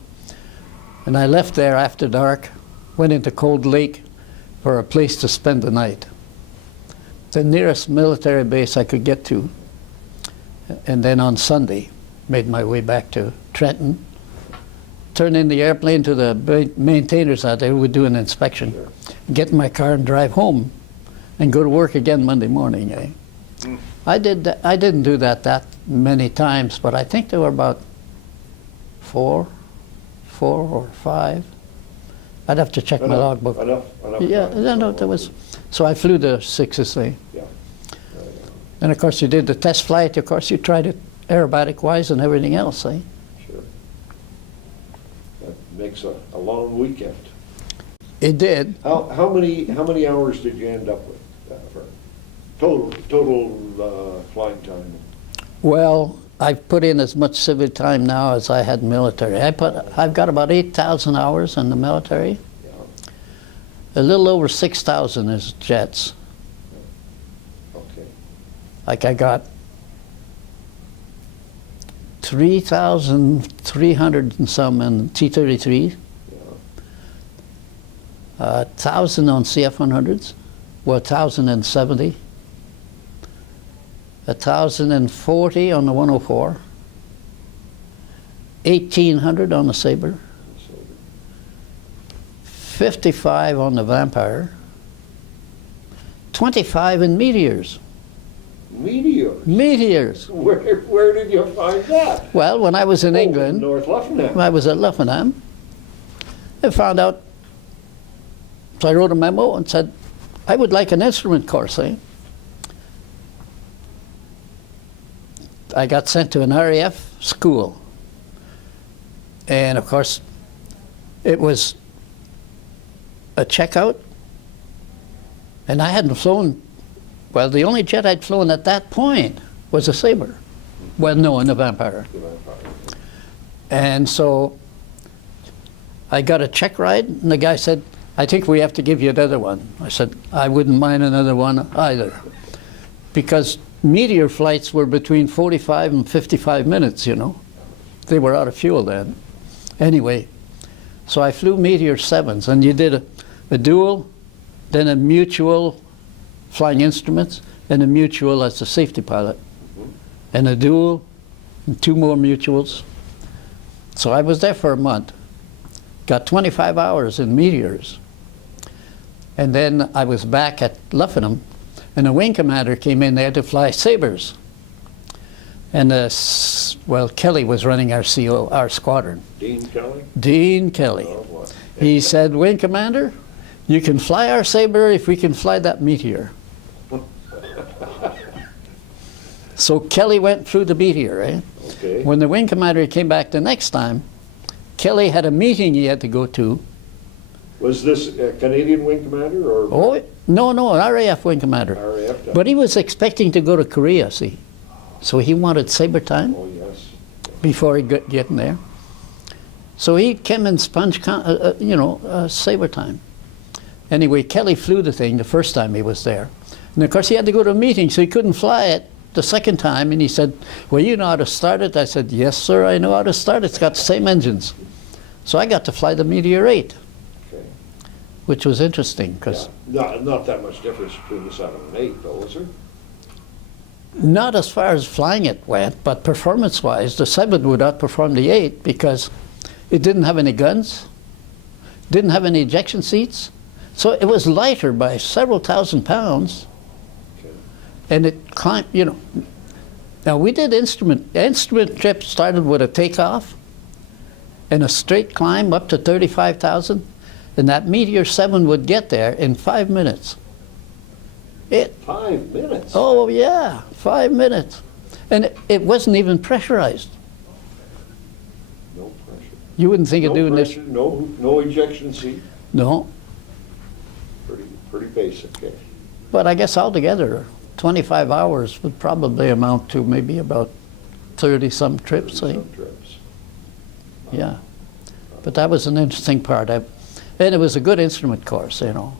and I left there after dark, went into Cold Lake for a place to spend the night. The nearest military base I could get to. And then on Sunday, made my way back to Trenton, turned in the airplane to the maintainers out there who would do an inspection, Sure. get in my car and drive home, and go to work again Monday morning, eh? I didn't do that many times, but I think there were about four or five. I'd have to check my logbook. Enough. Yeah, time. no, there was. So I flew the sixes, eh? Yeah. And of course, you did the test flight. Of course, you tried it aerobatic-wise and everything else, eh? Sure. That makes a long weekend. It did. How many hours did you end up with for total flying time? Well, I've put in as much civil time now as I had military. I've got about 8,000 hours in the military. Yeah. A little over 6,000 is jets. Okay. Like I got 3,300 and some in T-33, Yeah. 1,000 on CF-100s, well, 1,070, 1,040 on the 104, 1,800 on the Sabre, So 55 on the Vampire, 25 in Meteors. meteors. Meteors. Where did you find that? Well, when I was in Oh, England, North Luffenham. when I was at Luffenham, I found out, so I wrote a memo and said, I would like an instrument course, eh? I got sent to an RAF school. And of course, it was a checkout, and I hadn't flown, well, the only jet I'd flown at that point was a Sabre. Well, no, in the Vampire. The Vampire. And so I got a check ride, and the guy said, I think we have to give you another one. I said, I wouldn't mind another one either. Because Meteor flights were between 45 and 55 minutes, you know. They were out of fuel then. Anyway, so I flew Meteor 7s, and you did a dual, then a mutual flying instruments, and a mutual as a safety pilot, and a dual, and 2 more mutuals. So I was there for a month, got 25 hours in Meteors. And then I was back at Luffenham, and a wing commander came in there to fly Sabres. And well, Kelly was running our CO, our squadron. Dean Kelly? Dean Kelly. Oh, boy. He said, Wing commander, you can fly our Sabre if we can fly that Meteor. So Kelly went through the Meteor, eh? Okay. When the wing commander came back the next time, Kelly had a meeting he had to go to. Was this a Canadian wing commander or Oh, no, an RAF wing commander. RAF? But he was expecting to go to Korea, see. So he wanted Sabre time. Oh, yeah. before he get in there. So he came in saber time. Anyway, Kelly flew the thing the first time he was there. And of course he had to go to a meeting, so he couldn't fly it the second time. And he said, well, you know how to start it? I said, yes, sir, I know how to start it. It's got the same engines. So I got to fly the Meteor 8, Okay. which was interesting because Yeah. Not that much difference between the 7 and 8, though, is there? not as far as flying it went, but performance-wise, the 7 would outperform the 8 because it didn't have any guns, didn't have any ejection seats. So it was lighter by several thousand pounds. Okay. And it climbed, you know. Now we did instrument trip started with a takeoff and a straight climb up to 35,000, and that Meteor 7 would get there in 5 minutes. 5 minutes? Oh yeah, 5 minutes. And it wasn't even pressurized. No pressure. You wouldn't think of doing pressure, this. No ejection seat. No, Pretty basic, okay. but I guess altogether, 25 hours would probably amount to maybe about 30-some trips. Some trips. Yeah, but that was an interesting part. And it was a good instrument course, you know.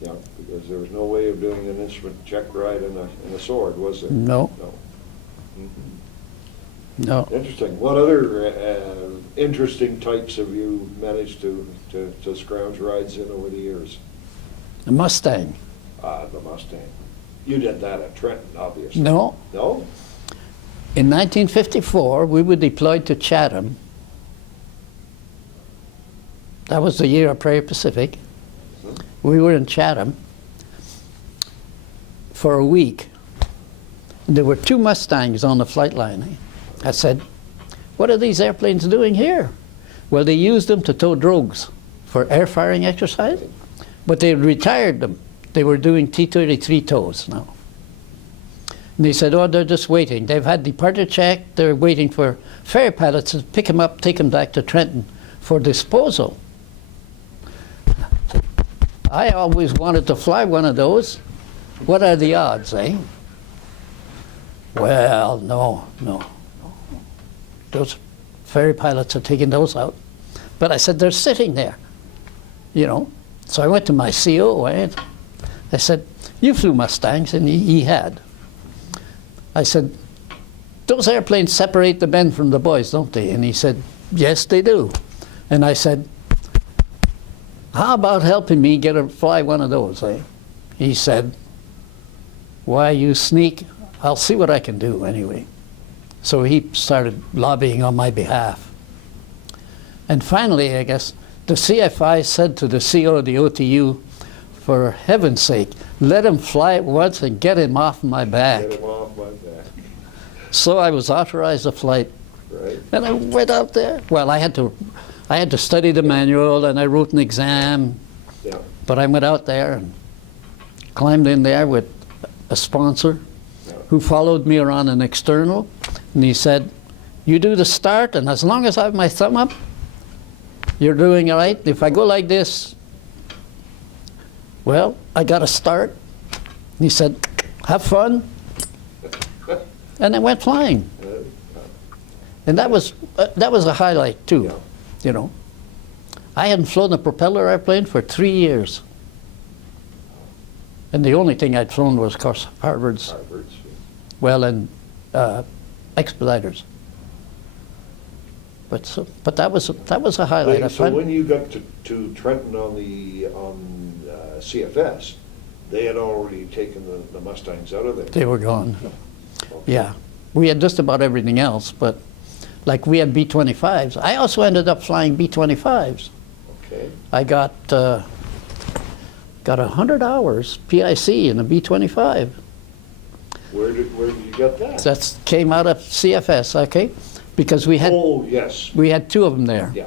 Yeah, because there was no way of doing an instrument check ride in a sword, was there? No. No. Mhm. No. Interesting. What other interesting types have you managed to scrounge rides in over the years? The Mustang. The Mustang. You did that at Trenton, obviously. No. No? In 1954, we were deployed to Chatham. That was the year of Prairie Pacific. We were in Chatham for a week. There were 2 Mustangs on the flight line. I said, what are these airplanes doing here? Well, they used them to tow drogues for air firing exercise, but they retired them. They were doing T-33 tows now. And they said, oh, they're just waiting. They've had departure check. They're waiting for ferry pilots to pick them up, take them back to Trenton for disposal. I always wanted to fly one of those. What are the odds, eh? Well, no. Those ferry pilots are taking those out. But I said, they're sitting there, you know. So I went to my CO, and I said, you flew Mustangs, and he had. I said, those airplanes separate the men from the boys, don't they? And he said, yes, they do. And I said, how about helping me fly one of those, eh? He said, why, you sneak, I'll see what I can do anyway. So he started lobbying on my behalf. And finally, I guess, the CFI said to the CO of the OTU, for heaven's sake, let him fly it once and get him off my back. Get him off my back. So I was authorized a flight. Right. And I went out there. Well, I had to study the manual, and I wrote an exam. Yeah. But I went out there and climbed in there with a sponsor who followed me around an external. And he said, you do the start, and as long as I have my thumb up, you're doing all right. If I go like this, well, I got to start. And he said, have fun. And I went flying. And that was a highlight, too, you know. I hadn't flown a propeller airplane for 3 years. And the only thing I'd flown was, of course, Harvards. Well, and Expeditors. But that was a highlight. So when you got to Trenton on CFS, they had already taken the Mustangs out of there. They were gone. Okay. Yeah. We had just about everything else, but like we had B-25s. I also ended up flying B-25s. Okay. I got 100 hours PIC in a B-25. Where did you get that? That came out of CFS, okay? Because we had Oh, yes. we had 2 of them there. Yeah.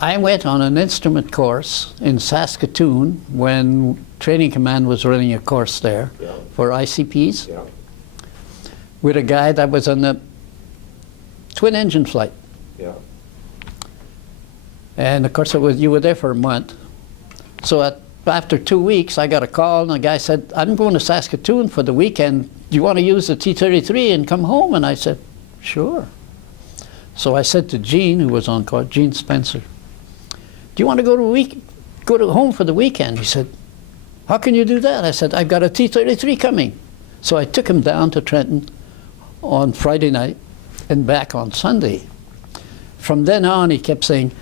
I went on an instrument course in Saskatoon when Training Command was running a course there for ICPs with a guy that was on the twin engine flight. Yeah. And of course you were there for a month. So at after 2 weeks, I got a call, and the guy said, I'm going to Saskatoon for the weekend. Do you want to use the T-33 and come home? And I said, sure. So I said to Gene, who was on call, Gene Spencer, do you want to go to home for the weekend? He said, how can you do that? I said, I've got a T-33 coming. So I took him down to Trenton on Friday night and back on Sunday. From then on, he kept saying,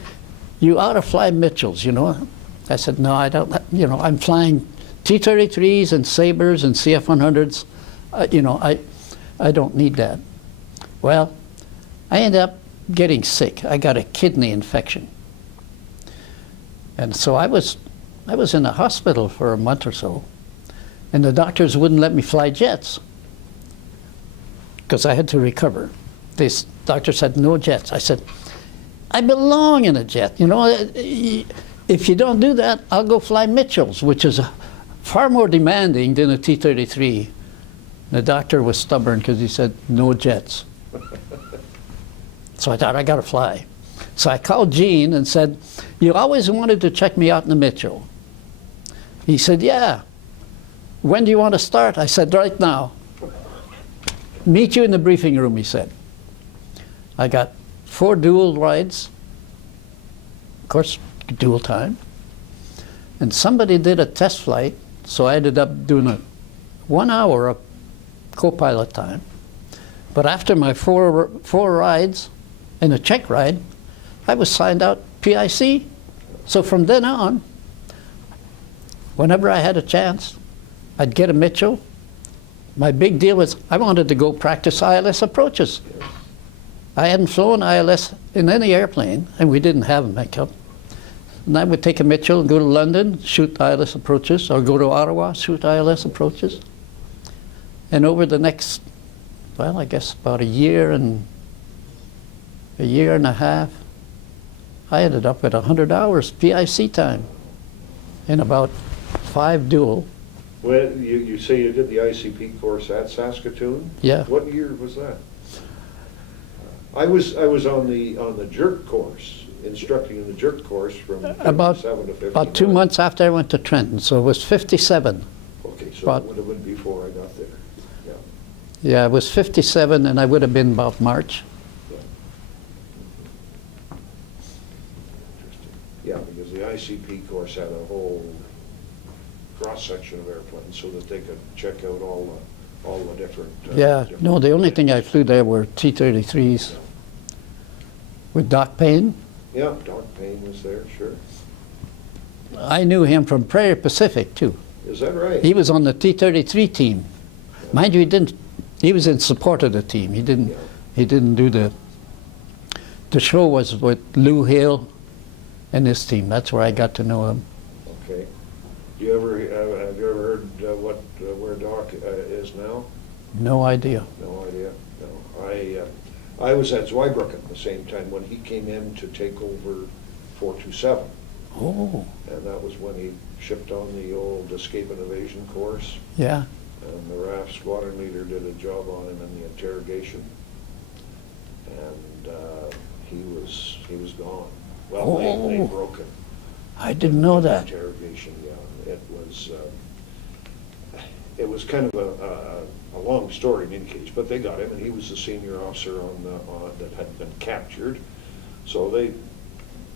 you ought to fly Mitchells, you know. I said, no, I don't, you know, I'm flying T-33s and Sabres and CF-100s. You know, I don't need that. Well, I ended up getting sick. I got a kidney infection. And so I was in the hospital for a month or so, and the doctors wouldn't let me fly jets because I had to recover. This doctor said, no jets. I said, I belong in a jet. You know, if you don't do that, I'll go fly Mitchells, which is far more demanding than a T-33. The doctor was stubborn because he said, no jets. So I thought, I got to fly. So I called Gene and said, you always wanted to check me out in the Mitchell. He said, yeah. When do you want to start? I said, right now. Meet you in the briefing room, he said. I got 4 dual rides, of course, dual time. And somebody did a test flight, so I ended up doing a 1 hour of co-pilot time. But after my four rides and a check ride, I was signed out PIC. So from then on, whenever I had a chance, I'd get a Mitchell. My big deal was I wanted to go practice ILS approaches. I hadn't flown ILS in any airplane, and we didn't have them at Cup. And I would take a Mitchell and go to London, shoot ILS approaches, or go to Ottawa, shoot ILS approaches. And over the next, well, I guess about a year and a half, I ended up at 100 hours PIC time in about 5 dual. Well, you say you did the ICP course at Saskatoon? Yeah. What year was that? I was on the jerk course, instructing in the jerk course from 57 to 59. About 2 months after I went to Trenton, so it was 57. Okay, so it would have been before I got there. Yeah. Yeah, it was 57, and I would have been about March. Yeah, because the ICP course had a whole cross-section of airplanes so that they could check out all the different... No, the only thing I flew there were T-33s with Doc Payne. Yeah, Doc Payne was there, sure. I knew him from Prairie Pacific, too. Is that right? He was on the T-33 team. Mind you, he was in support of the team. He didn't do the show was with Lou Hale and his team. That's where I got to know him. Okay. Have you ever heard where Doc is now? No idea. No idea. No. I was at Zweibrücken at the same time when he came in to take over 427. Oh. And that was when he shipped on the old escape and evasion course. Yeah. And the RAF squadron leader did a job on him in the interrogation. And he was gone. Well, they broke him. I didn't know that. Interrogation, yeah. It was kind of a long story in any case, but they got him, and he was the senior officer that had been captured. So they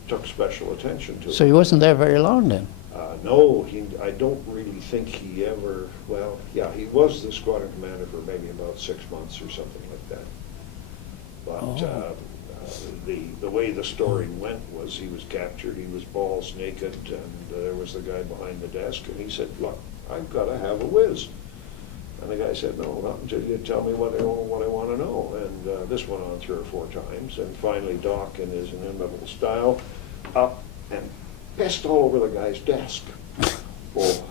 took special attention to him. So he wasn't there very long then? No, I don't really think he ever, well, yeah, he was the squadron commander for maybe about 6 months or something like that. But the way the story went was he was captured, he was balls naked, and there was the guy behind the desk, and he said, look, I've got to have a whiz. And the guy said, no, not until you tell me what I want to know. And this went on 3 or 4 times, and finally Doc, in his inimitable style, up and pissed all over the guy's desk. Oh,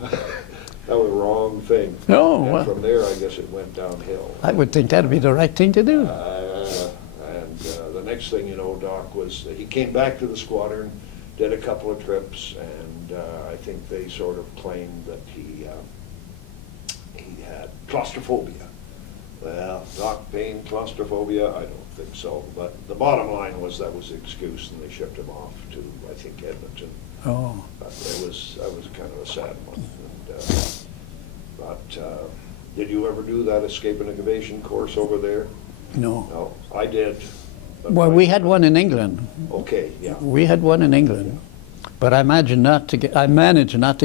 that was the wrong thing. Oh, and well. From there, I guess it went downhill. I would think that'd be the right thing to do. And the next thing you know, Doc he came back to the squadron, did a couple of trips, and I think they sort of claimed that he had claustrophobia. Well, Doc Payne, claustrophobia, I don't think so. But the bottom line was that was the excuse, and they shipped him off to, I think, Edmonton. Oh, That was kind of a sad one. Did you ever do that escape and evasion course over there? no. No, I did. but Well, my- we had one in England. Okay, yeah. We had one in England. But I managed not to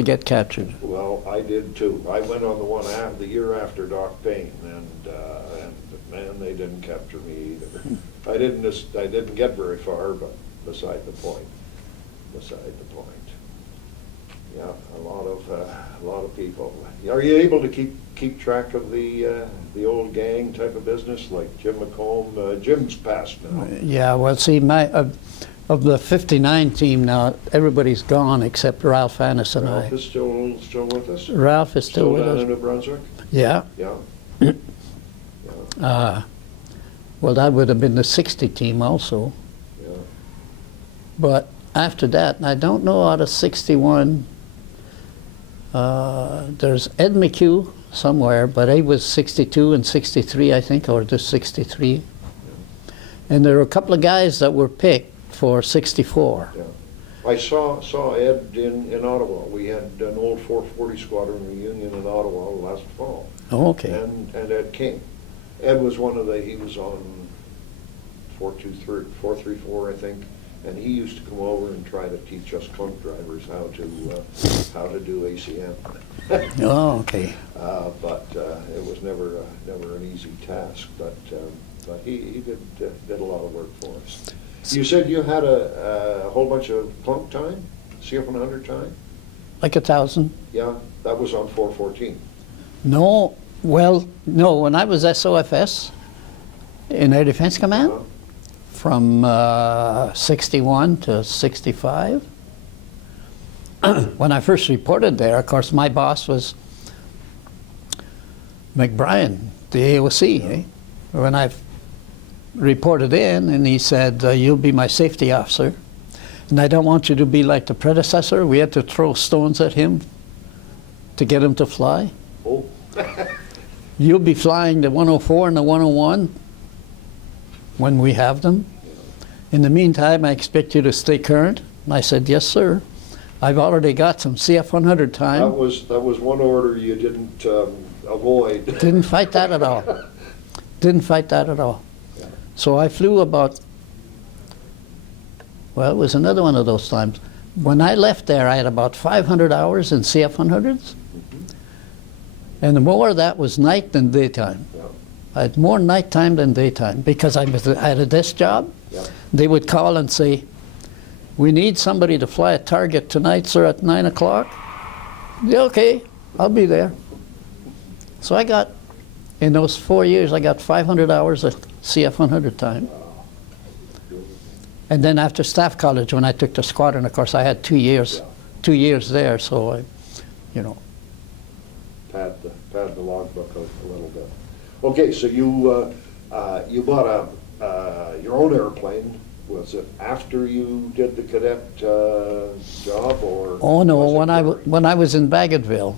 get captured. Well, I did too. I went on the one the year after Doc Payne, and man, they didn't capture me either. I didn't get very far, but beside the point. Yeah, a lot of people. Are you able to keep track of the old gang type of business like Jim McComb? Jim's passed now. Yeah, well, see, of the 59 team now, everybody's gone except Ralph Annis and Ralph I. is still with us. Ralph is still with down in us. New Brunswick. Yeah. Yeah. Well, that would have been the 60 team also. Yeah. But after that, and I don't know out of 61, there's Ed McHugh somewhere, but he was 62 and 63, I think, or just 63. And there were a couple of guys that were picked for 64. Yeah. I saw Ed in Ottawa. We had an old 440 squadron reunion in Ottawa last fall. Oh, okay. And Ed came. Ed was he was on 434, I think, and he used to come over and try to teach us clunk drivers how to do ACM. Oh, okay. But it was never an easy task. But he did a lot of work for us. You said you had a whole bunch of clunk time, CF100 time? Like 1,000? Yeah, that was on 414. No, well, no, when I was SOFS in Air Defense Command, Uh-huh. from 61 to 65. When I first reported there, of course, my boss was McBrien, the AOC. Eh? When I reported in, and he said, you'll be my safety officer, and I don't want you to be like the predecessor. We had to throw stones at him to get him to fly. Oh. You'll be flying the 104 and the 101 when we have them. In the meantime, I expect you to stay current. And I said, yes, sir. I've already got some CF100 time. That was one order you didn't avoid. Didn't fight that at all. Didn't fight that at all. Yeah. So I flew about, well, it was another one of those times. When I left there, I had about 500 hours in CF100s. And the more of that was night than daytime. Yeah. I had more nighttime than daytime because I had a desk job. Yeah. They would call and say, we need somebody to fly a target tonight, sir, at 9 o'clock. Yeah, okay, I'll be there. So I got, in those 4 years, I got 500 hours of CF100 time. And then after Staff College, when I took the squadron, of course, I had 2 years, Yeah. 2 years there, so I, you know. Pad the logbook a little bit. Okay, so you bought your own airplane. Was it after you did the cadet job, or? Oh no, was it when I was in Bagotville,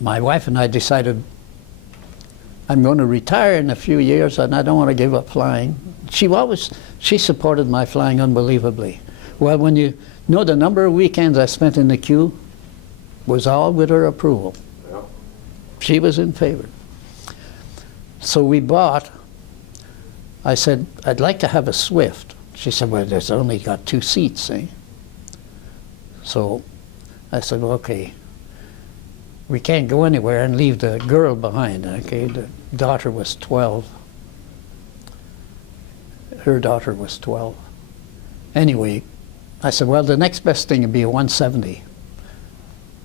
my wife and I decided I'm going to retire in a few years and I don't want to give up flying. She supported my flying unbelievably. Well, when you know the number of weekends I spent in the queue was all with her approval. Yeah. She was in favor. So we bought, I said, I'd like to have a Swift. She said, well, there's only got 2 seats, eh? So I said, well, okay, we can't go anywhere and leave the girl behind, okay? The daughter was 12. Her daughter was 12. Anyway, I said, well, the next best thing would be a 170.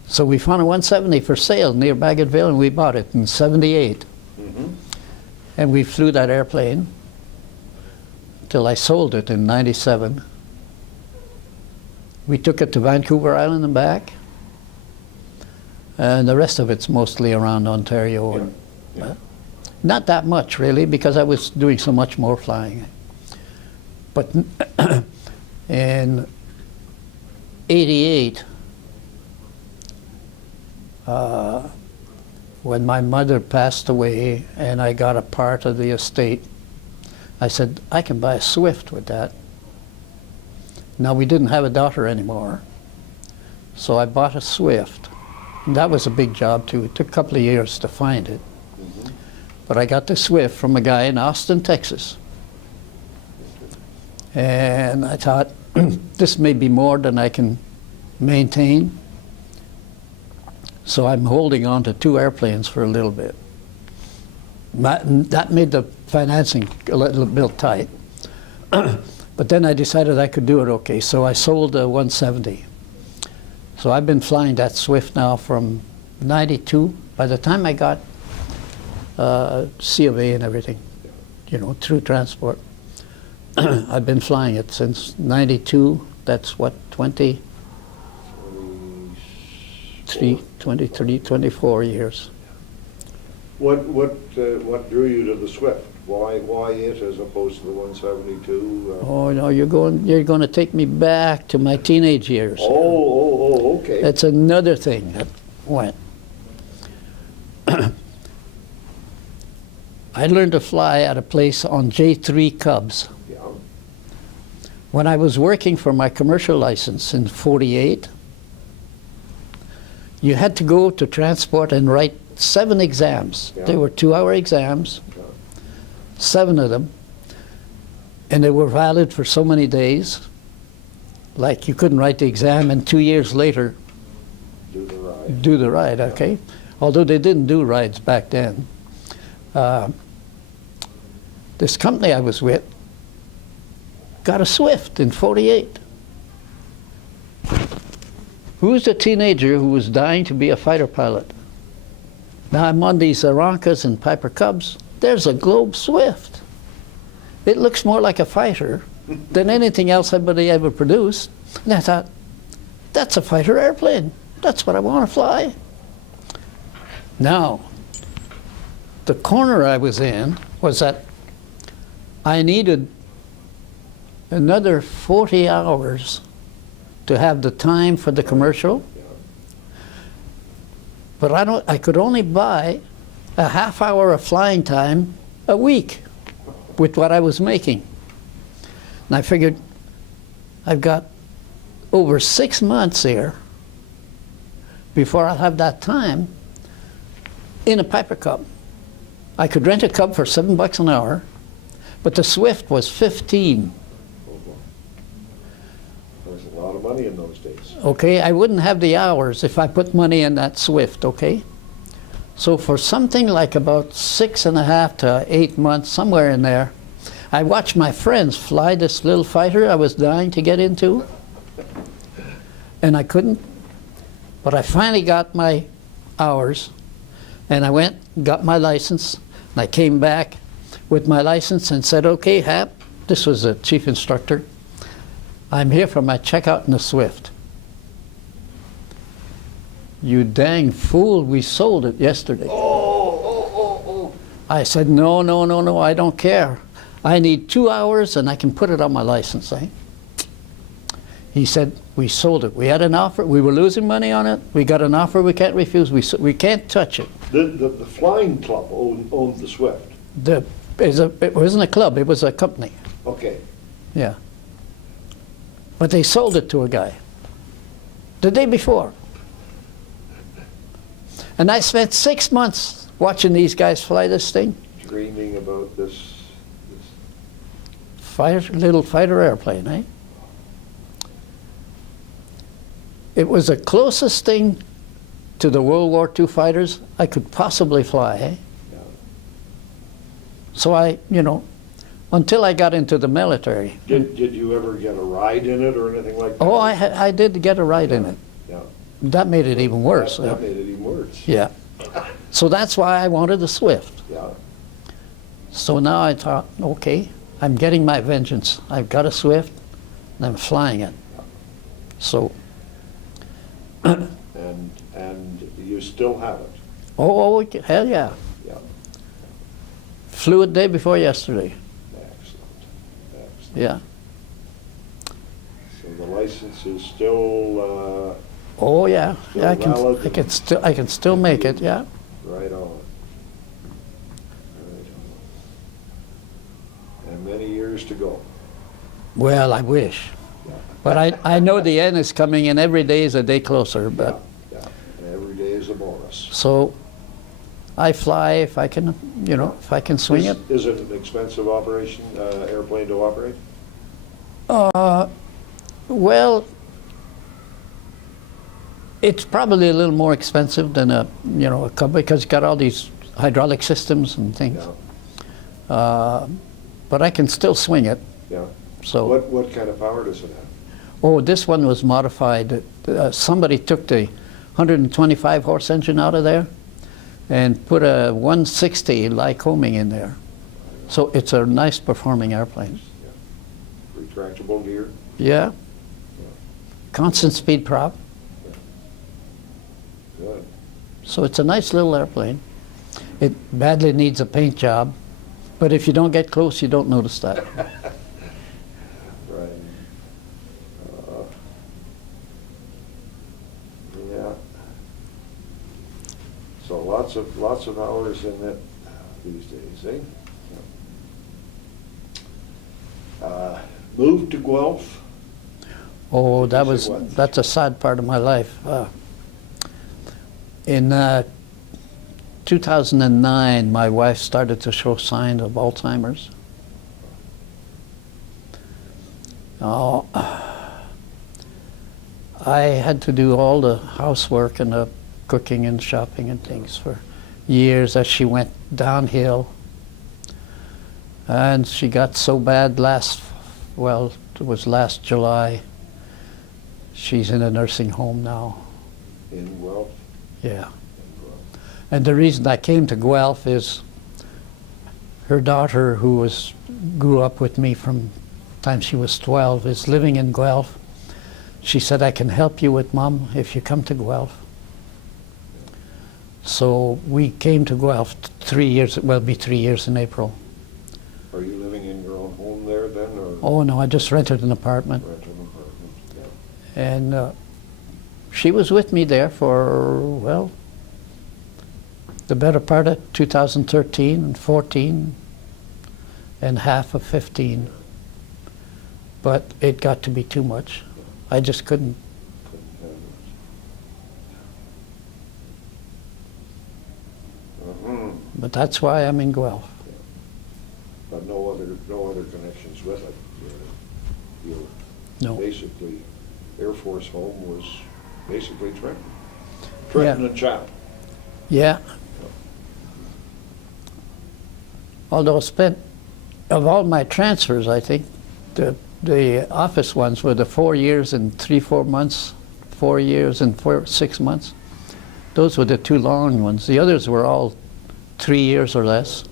So we found a 170 for sale near Bagotville, and we bought it in '78. Mm-hmm. And we flew that airplane till I sold it in '97. We took it to Vancouver Island and back. And the rest of it's mostly around Ontario. Yeah. Yeah. Not that much, really, because I was doing so much more flying. But in '88, when my mother passed away and I got a part of the estate, I said, I can buy a Swift with that. Now, we didn't have a daughter anymore, so I bought a Swift. And that was a big job, too. It took a couple of years to find it. Mhm. But I got the Swift from a guy in Austin, Texas. And I thought, this may be more than I can maintain. So I'm holding on to 2 airplanes for a little bit. That made the financing a little bit tight. But then I decided I could do it okay, so I sold the 170. So I've been flying that Swift now from 92. By the time I got C of A and everything, you know, through transport, I've been flying it since 92. That's what, 24 years. What drew you to the Swift? Why it as opposed to the 172? Oh no, you're going to take me back to my teenage years. Okay. That's another thing that went. I learned to fly at a place on J3 Cubs. Yeah. When I was working for my commercial license in '48, you had to go to transport and write 7 exams. Yeah. They were 2-hour exams, 7 of them, and they were valid for so many days. Like you couldn't write the exam and 2 years later Do the ride. okay? Although they didn't do rides back then. This company I was with got a Swift in '48. Who's the teenager who was dying to be a fighter pilot? Now I'm on these Arankas and Piper Cubs. There's a Globe Swift. It looks more like a fighter than anything else anybody ever produced. And I thought, that's a fighter airplane. That's what I want to fly. Now, the corner I was in was that I needed another 40 hours to have the time for the commercial. But I could only buy a half hour of flying time a week with what I was making. And I figured I've got over 6 months here before I'll have that time in a Piper Cub. I could rent a Cub for $7 an hour, but the Swift was 15. There's a lot of money in those days. Okay, I wouldn't have the hours if I put money in that Swift, okay? So for something like about 6.5 to 8 months, somewhere in there, I watched my friends fly this little fighter I was dying to get into, and I couldn't. But I finally got my hours, and I went, got my license, and I came back with my license and said, okay, Hap, this was the chief instructor, I'm here for my checkout in the Swift. You dang fool, we sold it yesterday. Oh. I said, no, I don't care. I need 2 hours and I can put it on my license, eh? He said, we sold it. We had an offer, we were losing money on it. We got an offer we can't refuse, we can't touch it. The flying club owned the Swift. It wasn't a club, it was a company, Okay. yeah. But they sold it to a guy the day before. And I spent 6 months watching these guys fly this thing. Dreaming about this. Little fighter airplane, eh? It was the closest thing to the World War II fighters I could possibly fly, eh? Yeah. So I, until I got into the military. Did you ever get a ride in it or anything like that? Oh, I did get a ride in it. Yeah. That made it even worse. That made it even worse. Yeah. So that's why I wanted the Swift. Yeah. So now I thought, okay, I'm getting my vengeance. I've got a Swift, and I'm flying it. So. And you still have it. Oh, hell yeah. Yeah. Flew it day before yesterday. Excellent. Yeah. So the license is still Oh yeah. Still Yeah, valid I can still make it. Yeah. right on. And many years to go. Well, I wish. Yeah. But I know the end is coming, and every day is a day closer. But Yeah, and every day is a bonus. so I fly if I can, if I can swing it. Is it an expensive operation, airplane to operate? Well, it's probably a little more expensive than a Cub because it's got all these hydraulic systems and things. Yeah, But I can still swing it. yeah. So. What kind of power does it have? Oh, this one was modified. Somebody took the 125 horse engine out of there and put a 160 Lycoming in there. So it's a nice performing airplane. Retractable gear? Yeah. Constant speed prop. Good. So it's a nice little airplane. It badly needs a paint job, but if you don't get close, you don't notice that. Right. Yeah. So lots of hours in it these days, eh? Yeah. Moved to Guelph? Oh, Did you say what? that's a sad part of my life. In 2009, my wife started to show signs of Alzheimer's. Oh, I had to do all the housework and the cooking and shopping and things for years as she went downhill. And she got so bad it was last July. She's in a nursing home now. In Guelph? Yeah. In Guelph. And the reason I came to Guelph is her daughter, who grew up with me from the time she was 12, is living in Guelph. She said, I can help you with Mom if you come to Guelph. So we came to Guelph 3 years, well, it'll be 3 years in April. Are you living in your own home there then, or Oh no, I just rented an apartment. rent an apartment? Yeah. And she was with me there for, well, the better part of 2013 and 14 and half of 15. But it got to be too much. I just couldn't. Couldn't handle it. But that's why I'm in Guelph. But no other connections with it. Your No. basically Air Force home was basically Trenton. Trenton and Chatham. Yeah. Although of all my transfers, I think the office ones were the 4 years and 4 months, 4 years and 6 months. Those were the two long ones. The others were all 3 years or less.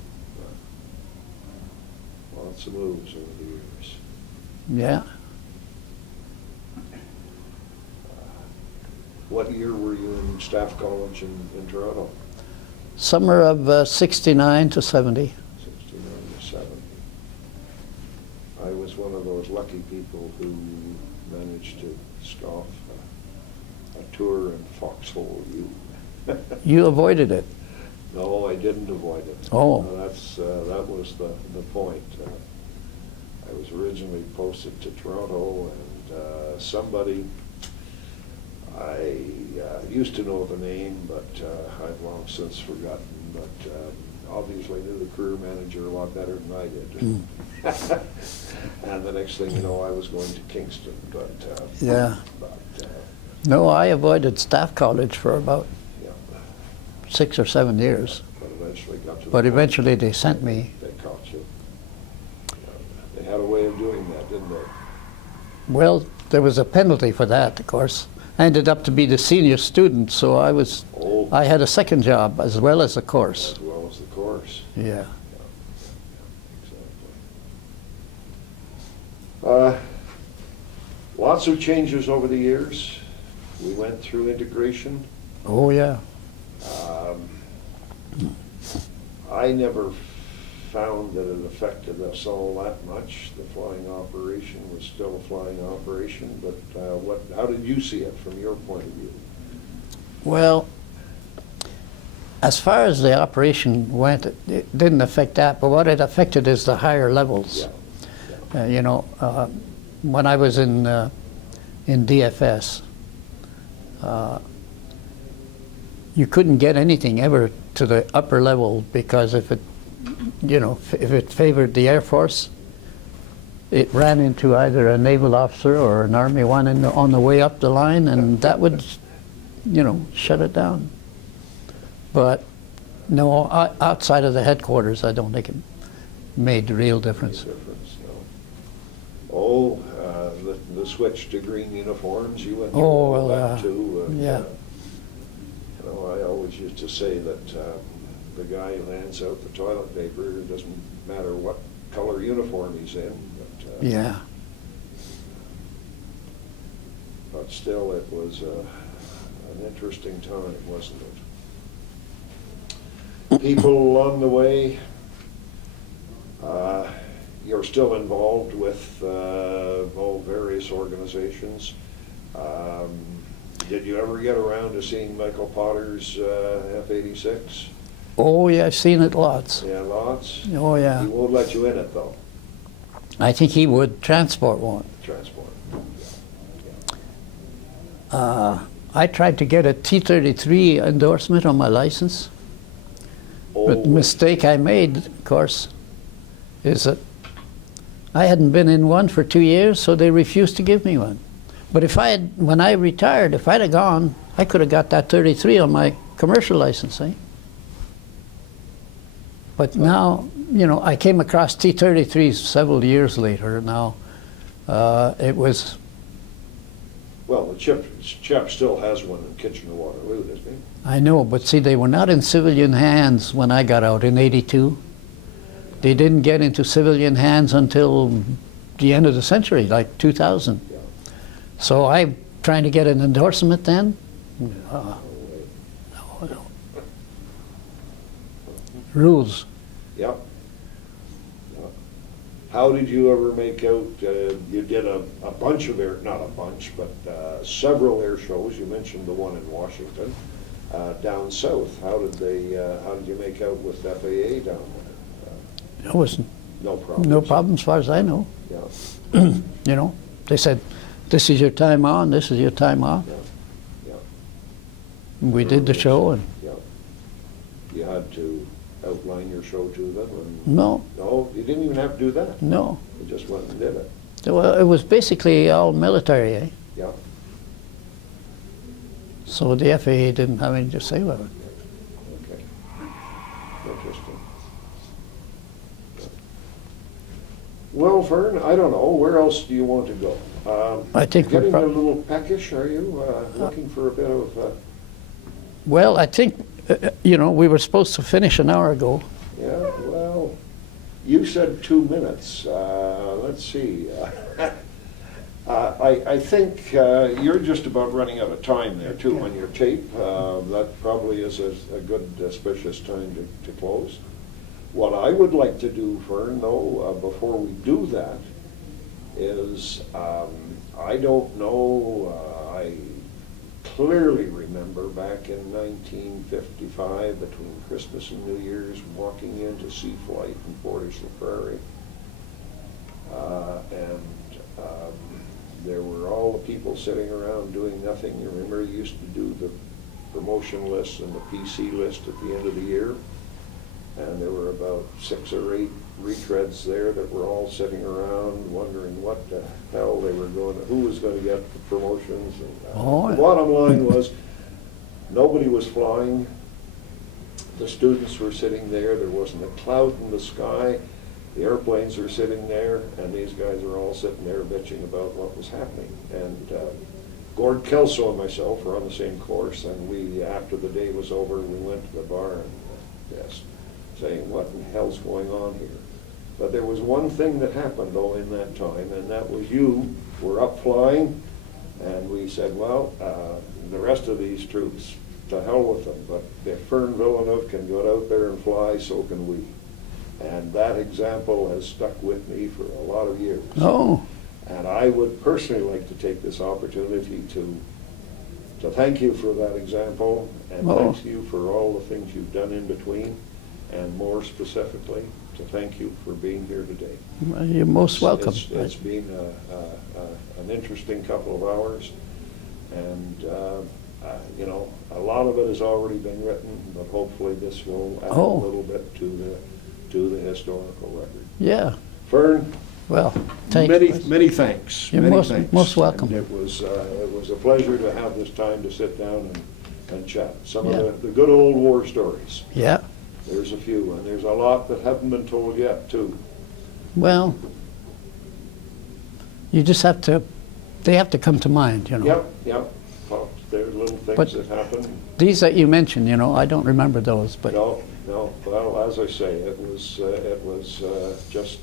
Lots of moves over the years. Yeah. What year were you in staff college in Toronto? Summer of 69 to 70. 69 to 70. I was one of those lucky people who managed to scoff a tour in Foxhole U. You avoided it. No, I didn't avoid it. Oh. That was the point. I was originally posted to Toronto, and somebody, I used to know the name, but I've long since forgotten, but obviously knew the career manager a lot better than I did. And the next thing you know, I was going to Kingston, but Yeah. No, I avoided staff college for about yeah, 6 or 7 years. but eventually got to the But point eventually they sent me. they caught you. They had a way of doing that, didn't they? Well, there was a penalty for that, of course. I ended up to be the senior student, so Oh, I had a second job as well as a course. as well as the course. Yeah. Exactly. Lots of changes over the years. We went through integration. Oh, yeah. I never found that it affected us all that much. The flying operation was still a flying operation, but how did you see it from your point of view? Well, as far as the operation went, it didn't affect that, but what it affected is the higher levels. Yeah. When I was in in DFS, you couldn't get anything ever to the upper level because if it, you know, if it favored the Air Force, it ran into either a naval officer or an Army one on the way up the line, and that would, you know, shut it down. But no, outside of the headquarters, I don't think it made a real difference. Oh, the switch to green uniforms, you went through Oh, all well, that too. And, yeah. You know, I always used to say that the guy who hands out the toilet paper, it doesn't matter what color uniform he's in. But, Yeah. But still, it was an interesting time, wasn't it? People along the way, you're still involved with all various organizations. Did you ever get around to seeing Michael Potter's F-86? Oh, yeah, I've seen it lots. Yeah, lots? Oh, yeah. He won't let you in it, though. I think he would. Transport won't. Transport. I tried to get a T-33 endorsement on my license. But the mistake I made, of course, is that I hadn't been in one for 2 years, so they refused to give me one. But if I had, when I retired, if I'd have gone, I could have got that 33 on my commercial license, eh? But now, you know, I came across T-33s several years later. Now, it was... Well, the chap still has one in Kitchener-Waterloo, doesn't he? I know, but see, they were not in civilian hands when I got out in '82. They didn't get into civilian hands until the end of the century, like 2000. Yeah. So I'm trying to get an endorsement then. No. Rules. Yep. How did you ever make out, you did a bunch of not a bunch, but several air shows. You mentioned the one in Washington, down south. How did you make out with FAA down there? It was No problem. no problem as far as I know. Yeah, You know, they said, this is your time on, this is your time off. yeah, yeah, We did the show, and yeah. You had to outline your show to them, and no, you didn't even have to do that. no. You just went and did it. Well, it was basically all military, eh? Yeah. So the FAA didn't have anything to say about it. Okay. Interesting. Well, Fern, I don't know. Where else do you want to go? I think we're getting a little peckish, are you? Looking for a bit of... Well, I think, you know, we were supposed to finish an hour ago. Yeah, well, you said 2 minutes. Let's see. I think you're just about running out of time there, too, on your tape. That probably is a good auspicious time to close. What I would like to do, Fern, though, before we do that, is I don't know, I clearly remember back in 1955, between Christmas and New Year's, walking into Sea Flight in Fortis-la-Prairie. There were all the people sitting around doing nothing. You remember you used to do the promotion list and the PC list at the end of the year? And there were about 6 or 8 retreads there that were all sitting around wondering what the hell they were going to, who was going to get the promotions. And, the bottom line was nobody was flying. The students were sitting there. There wasn't a cloud in the sky. The airplanes were sitting there, and these guys were all sitting there bitching about what was happening. And Gord Kelso and myself were on the same course, and we, after the day was over, we went to the bar and just saying, what in the hell's going on here? But there was one thing that happened, though, in that time, and that was you were up flying, and we said, well, the rest of these troops, to hell with them, but if Fern Villeneuve can go out there and fly, so can we. And that example has stuck with me for a lot of years. Oh. And I would personally like to take this opportunity to thank you for that example, and thank you for all the things you've done in between, and more specifically, to thank you for being here today. Well, you're most welcome. It's been an interesting couple of hours, and you know, a lot of it has already been written, but hopefully this will add a Oh. little bit to the historical record. Yeah, Fern, well, thanks. many thanks. You're many most- thanks. most welcome. And it was a pleasure to have this time to sit down and chat. Some Yeah. of the good old war stories. Yeah, There's a few, and there's a lot that haven't been told yet, too. well, you just have to, they have to come to mind, you know. Yep. Well, there's little things But- that happen. These that you mentioned, you know, I don't remember those, but No. Well, as I say, it was just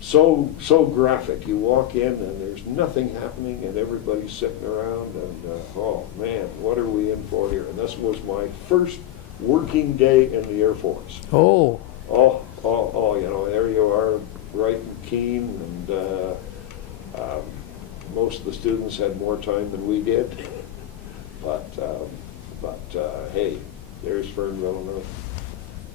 so graphic. You walk in and there's nothing happening, and everybody's sitting around, and oh man, what are we in for here? And this was my first working day in the Air Force. oh, You know, there you are, bright and keen, and most of the students had more time than we did. But hey, there's Fern Villeneuve,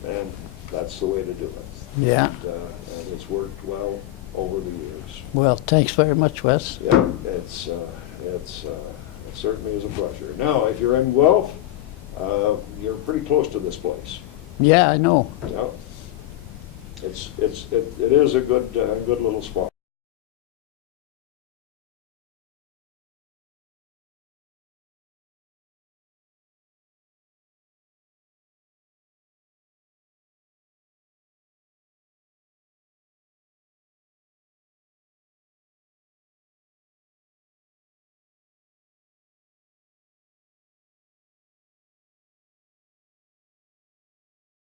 and that's the way to do it. yeah. And it's worked well over the years. Well, thanks very much, Wes. Yeah, it certainly is a pleasure. Now, if you're in Guelph, you're pretty close to this place. Yeah, I know. Yeah, it is a good little spot.